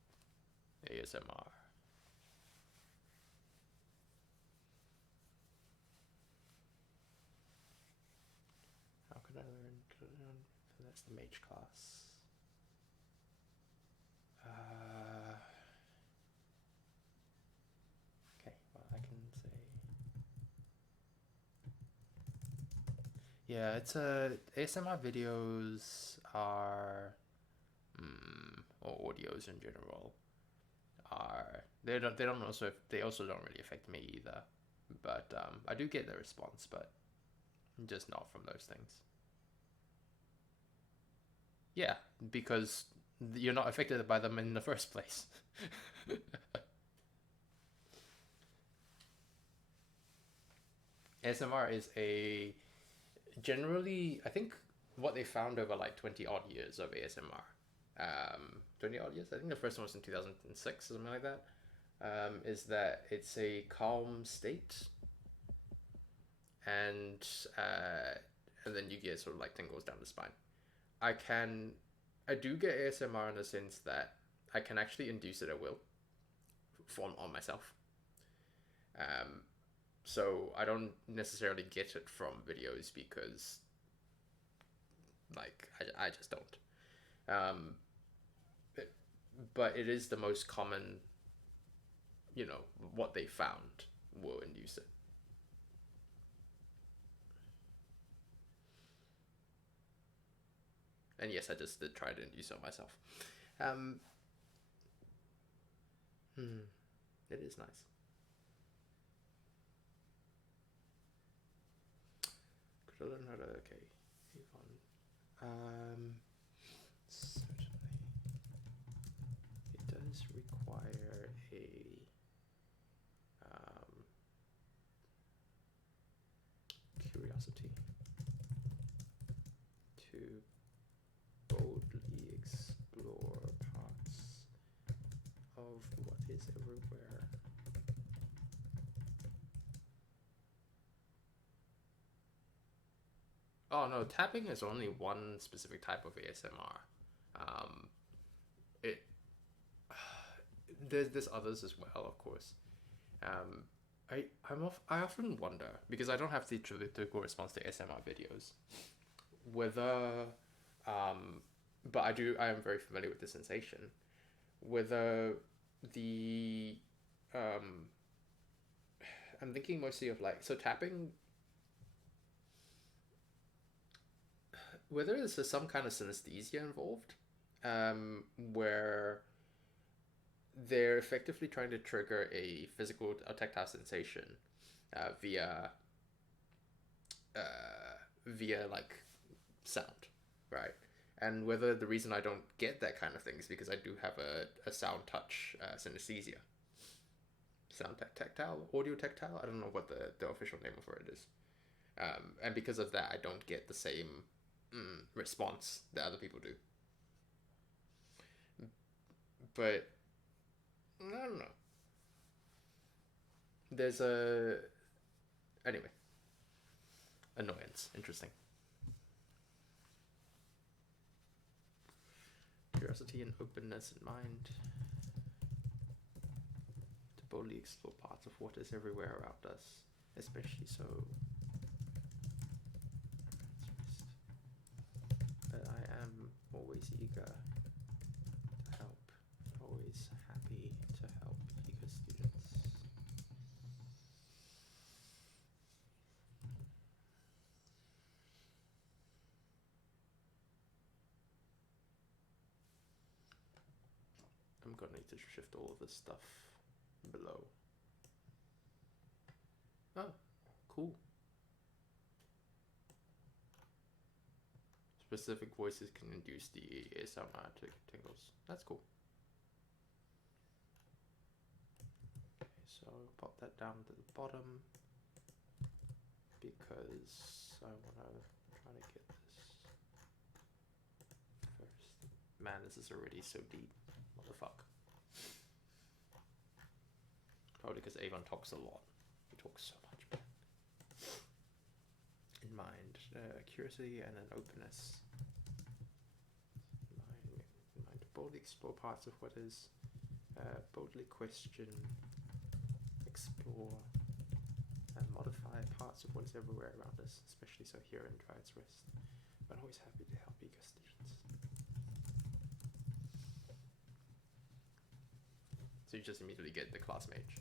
ASMR. How could I learn to learn? So that's the Mage class. Okay, well, I can say. Yeah, it's ASMR videos are, or audios in general are, they also don't really affect me either. But I do get the response, but just not from those things. Yeah, because you're not affected by them in the first place. ASMR is a generally, I think what they found over like 20 odd years of ASMR. 20 odd years? I think the first one was in 2006 or something like that. Is that it's a calm state, and then you get sort of like tingles down the spine. I do get ASMR in the sense that I can actually induce it at will on myself. So I don't necessarily get it from videos because, like, I just don't. But it is the most common, what they found will induce it. And yes, I just did try to induce it myself. It is nice. Could I learn how to? Okay, Avon. Certainly, it does require a curiosity to boldly explore parts of what is everywhere. Oh no, tapping is only one specific type of ASMR. It there's others as well, of course. I often wonder, because I don't have the typical response to ASMR videos, whether but I am very familiar with the sensation, whether the I'm thinking mostly of like, so tapping, whether there's some kind of synesthesia involved, where they're effectively trying to trigger a physical or tactile sensation via like sound, right? And whether the reason I don't get that kind of thing is because I do have a sound touch synesthesia. Sound tactile, audio tactile. I don't know what the official name for it is. And because of that, I don't get the same response that other people do. But I don't know. There's a anyway. Annoyance. Interesting. curiosity and openness in mind to boldly explore parts of what is everywhere around us, especially so. But I am always eager to help, always happy to help eager students. I'm gonna need to shift all of this stuff below. Oh, cool. Specific voices can induce the ASMR tingles. That's cool. Okay, so pop that down to the bottom because I want to try to get this first. Man, this is already so deep. What the fuck? Probably because Avon talks a lot. He talks so much. But in mind, curiosity and an openness. In mind to boldly explore parts of what is, boldly question, explore, and modify parts of what is everywhere around us, especially so here in Dryad's Rest. But always happy to help eager students. So you just immediately get the class Mage.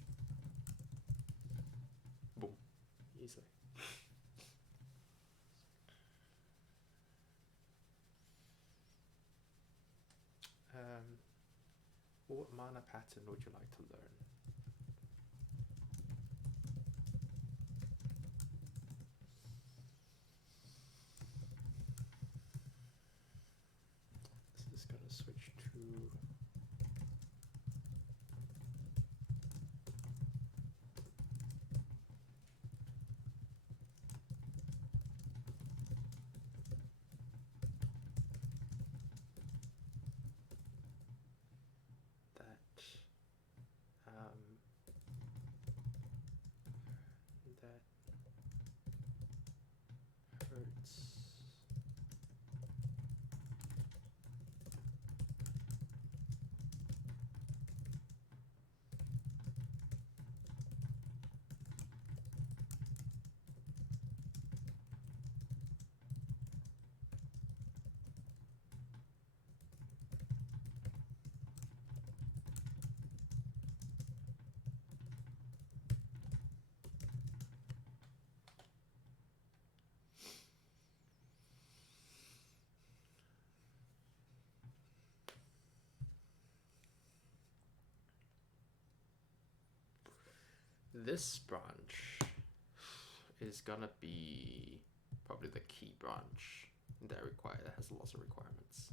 Boom. Easily. What mana pattern would you like to learn? This is gonna switch to that hurts. This branch is gonna be probably the key branch that has lots of requirements.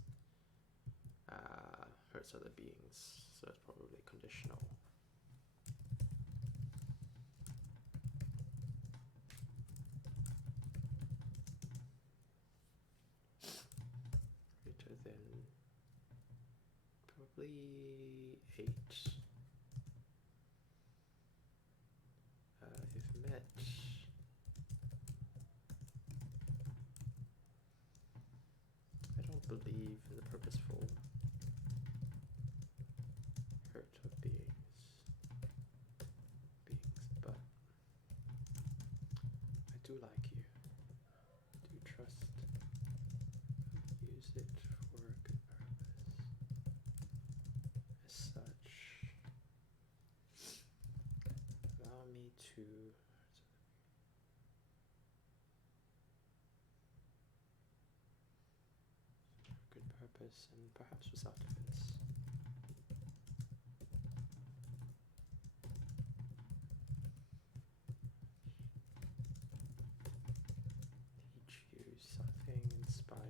Hurts other beings, so it's probably conditional. Greater than probably 8. If met, I don't believe in the purposeful hurt of beings, but I do like you. I do trust. Use it for a good purpose. As such, allow me to good purpose and perhaps without defense. Teach you something inspired.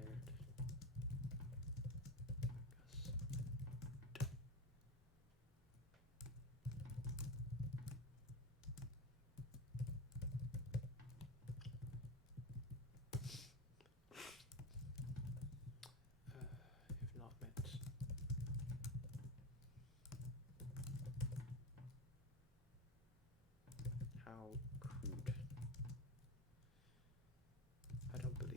If not met. How crude. I don't believe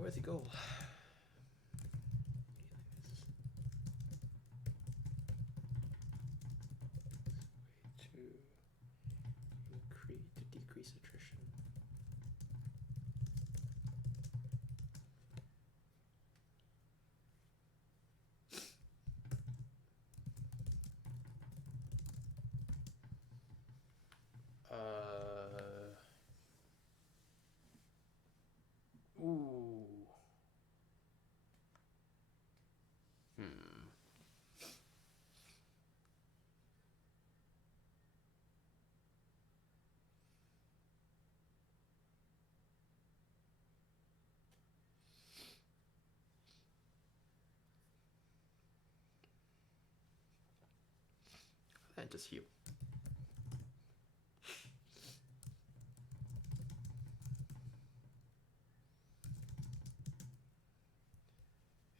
worthy goal. To decrease attrition. Ooh. And just heal.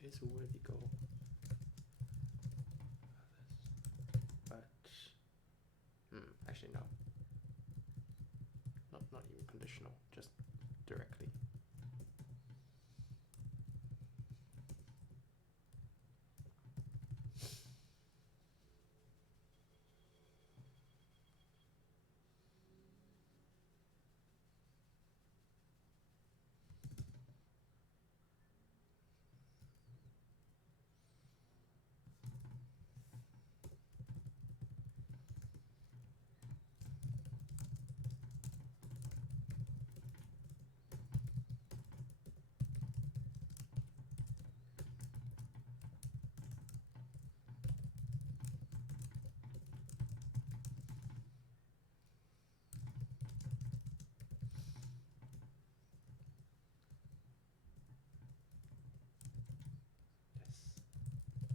It's a worthy goal. But actually no. Not even conditional, just directly.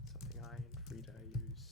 Something I and Frida use.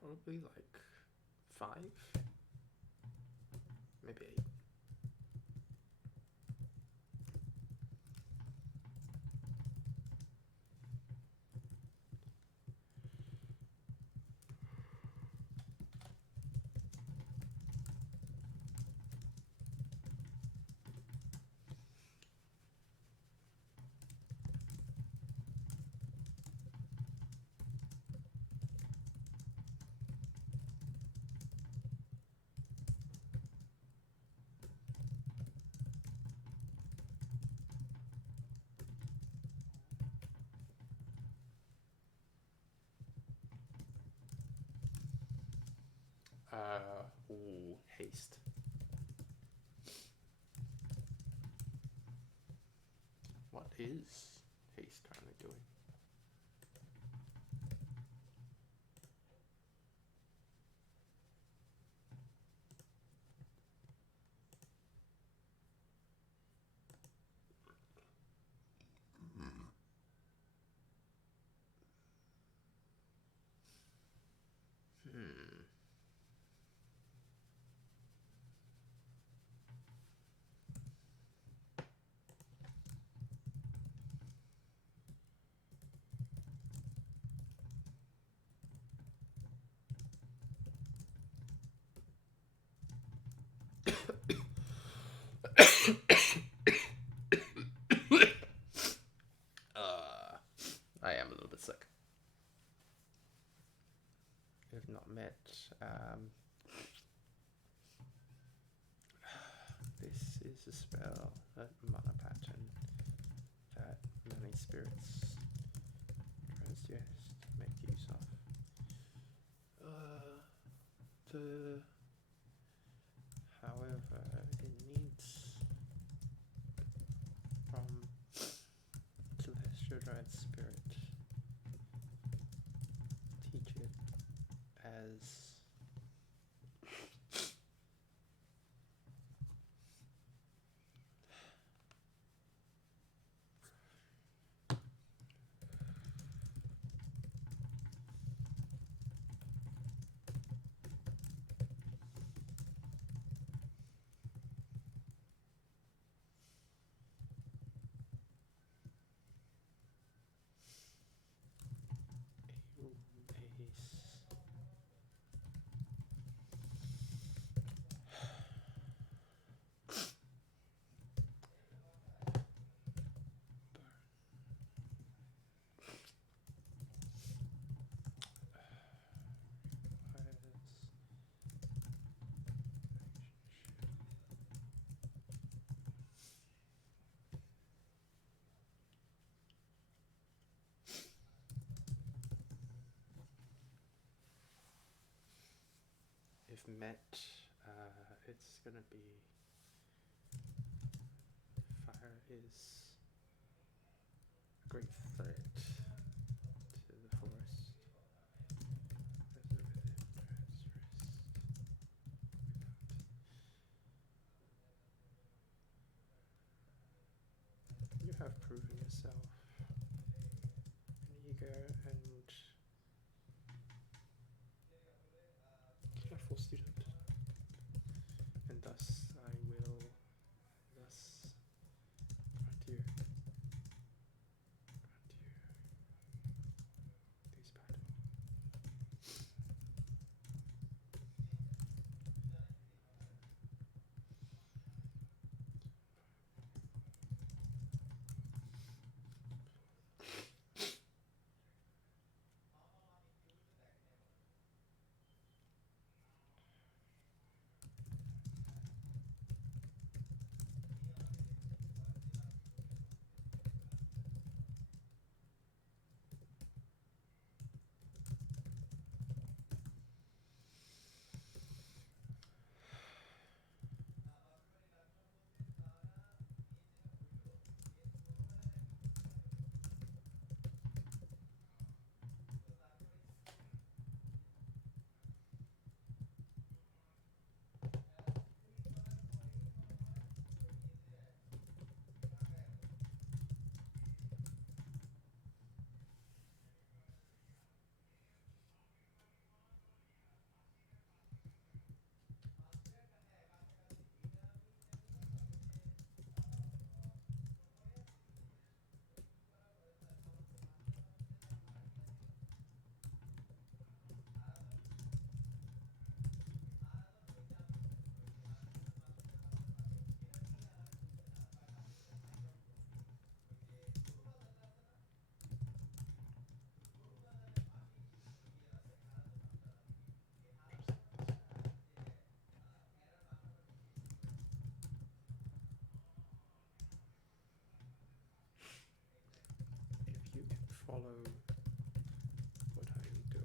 Probably like 5, maybe 8. Ooh, haste. What is haste currently doing? I am a little bit sick. If not met, this is a spell, a mana pattern that many spirits transduced make use of. However, it needs from Celestial Dried Spirit. Teach it as if met, it's gonna be fire is a great threat to the forest. You have proven yourself an eager and careful student, and thus I will grant you these battle. If you can follow what I am doing,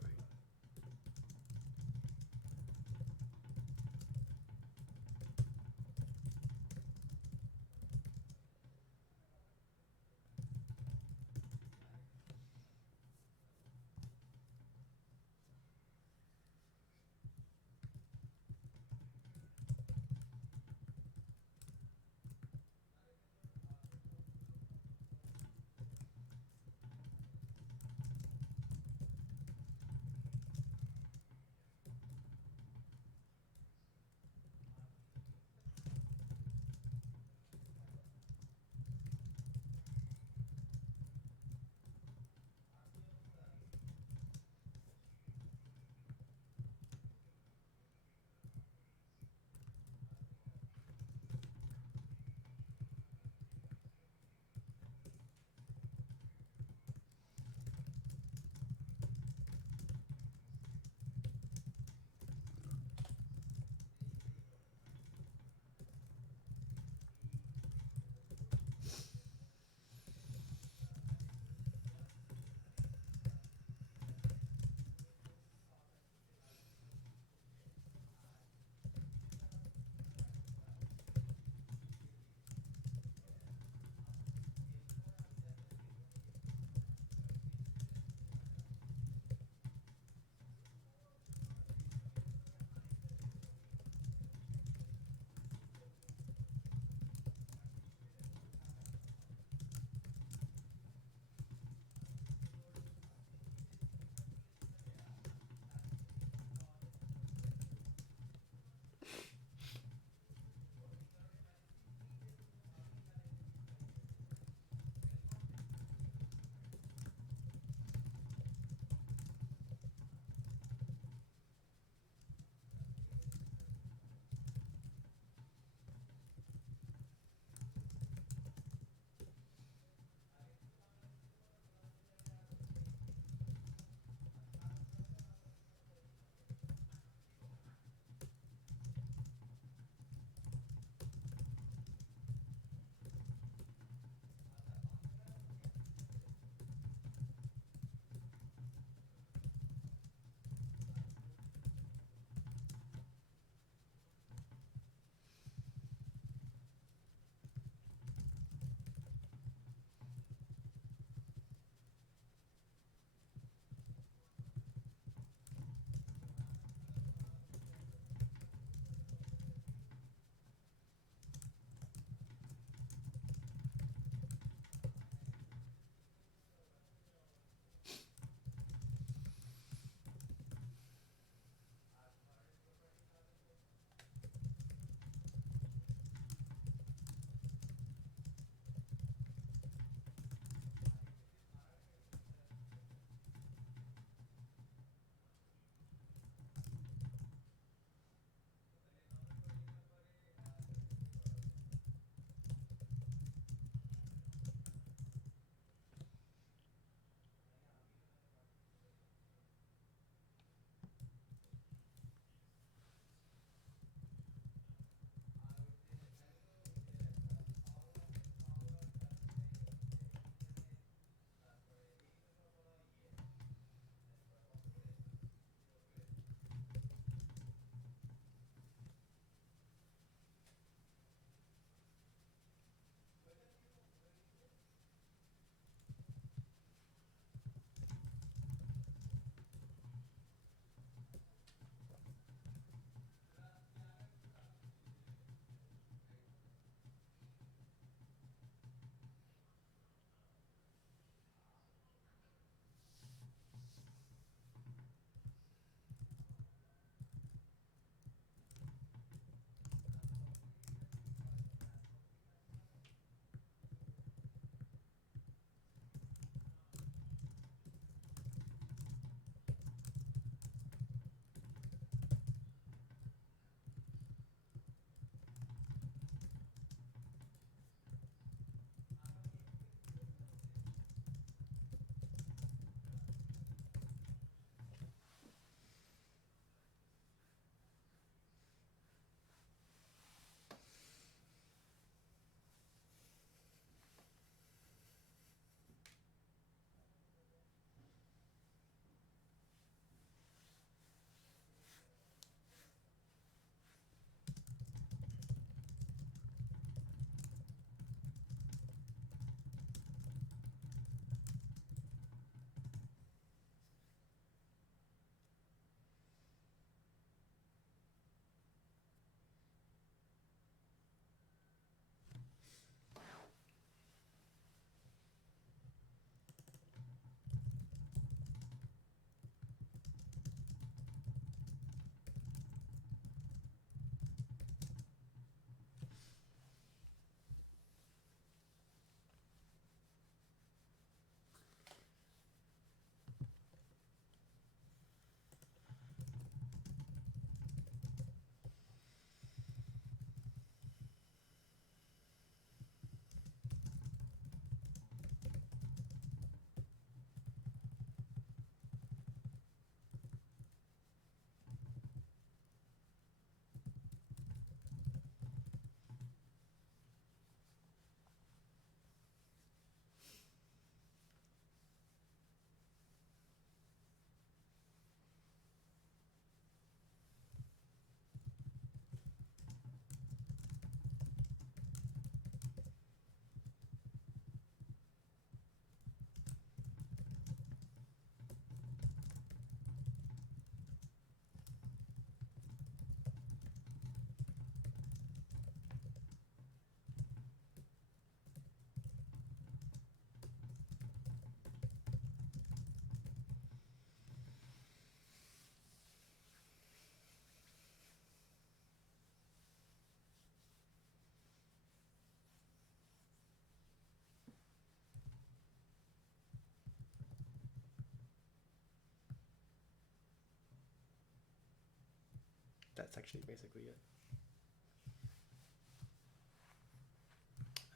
That's actually basically it.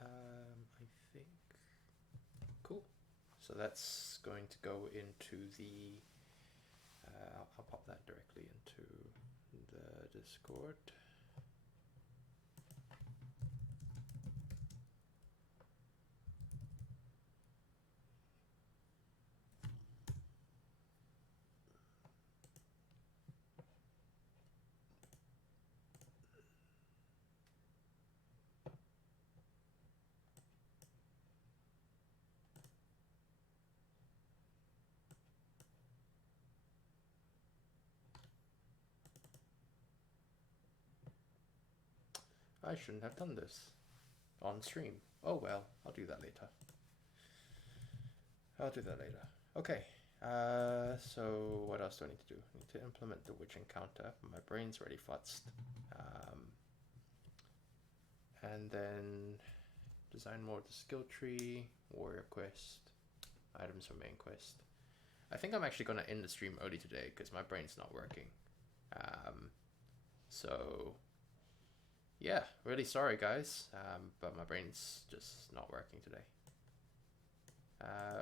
I think cool. So that's going to go into the. I'll pop that directly into the Discord. I shouldn't have done this on stream. Oh well, I'll do that later. Okay. So what else do I need to do? I need to implement the witch encounter. My brain's already futzed. And then design more of the skill tree, warrior quest, items for main quest. I think I'm actually gonna end the stream early today because my brain's not working. So yeah, really sorry guys, but my brain's just not working today.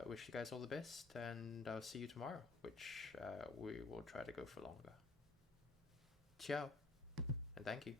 Wish you guys all the best, and I'll see you tomorrow, which we will try to go for longer. Ciao, and thank you.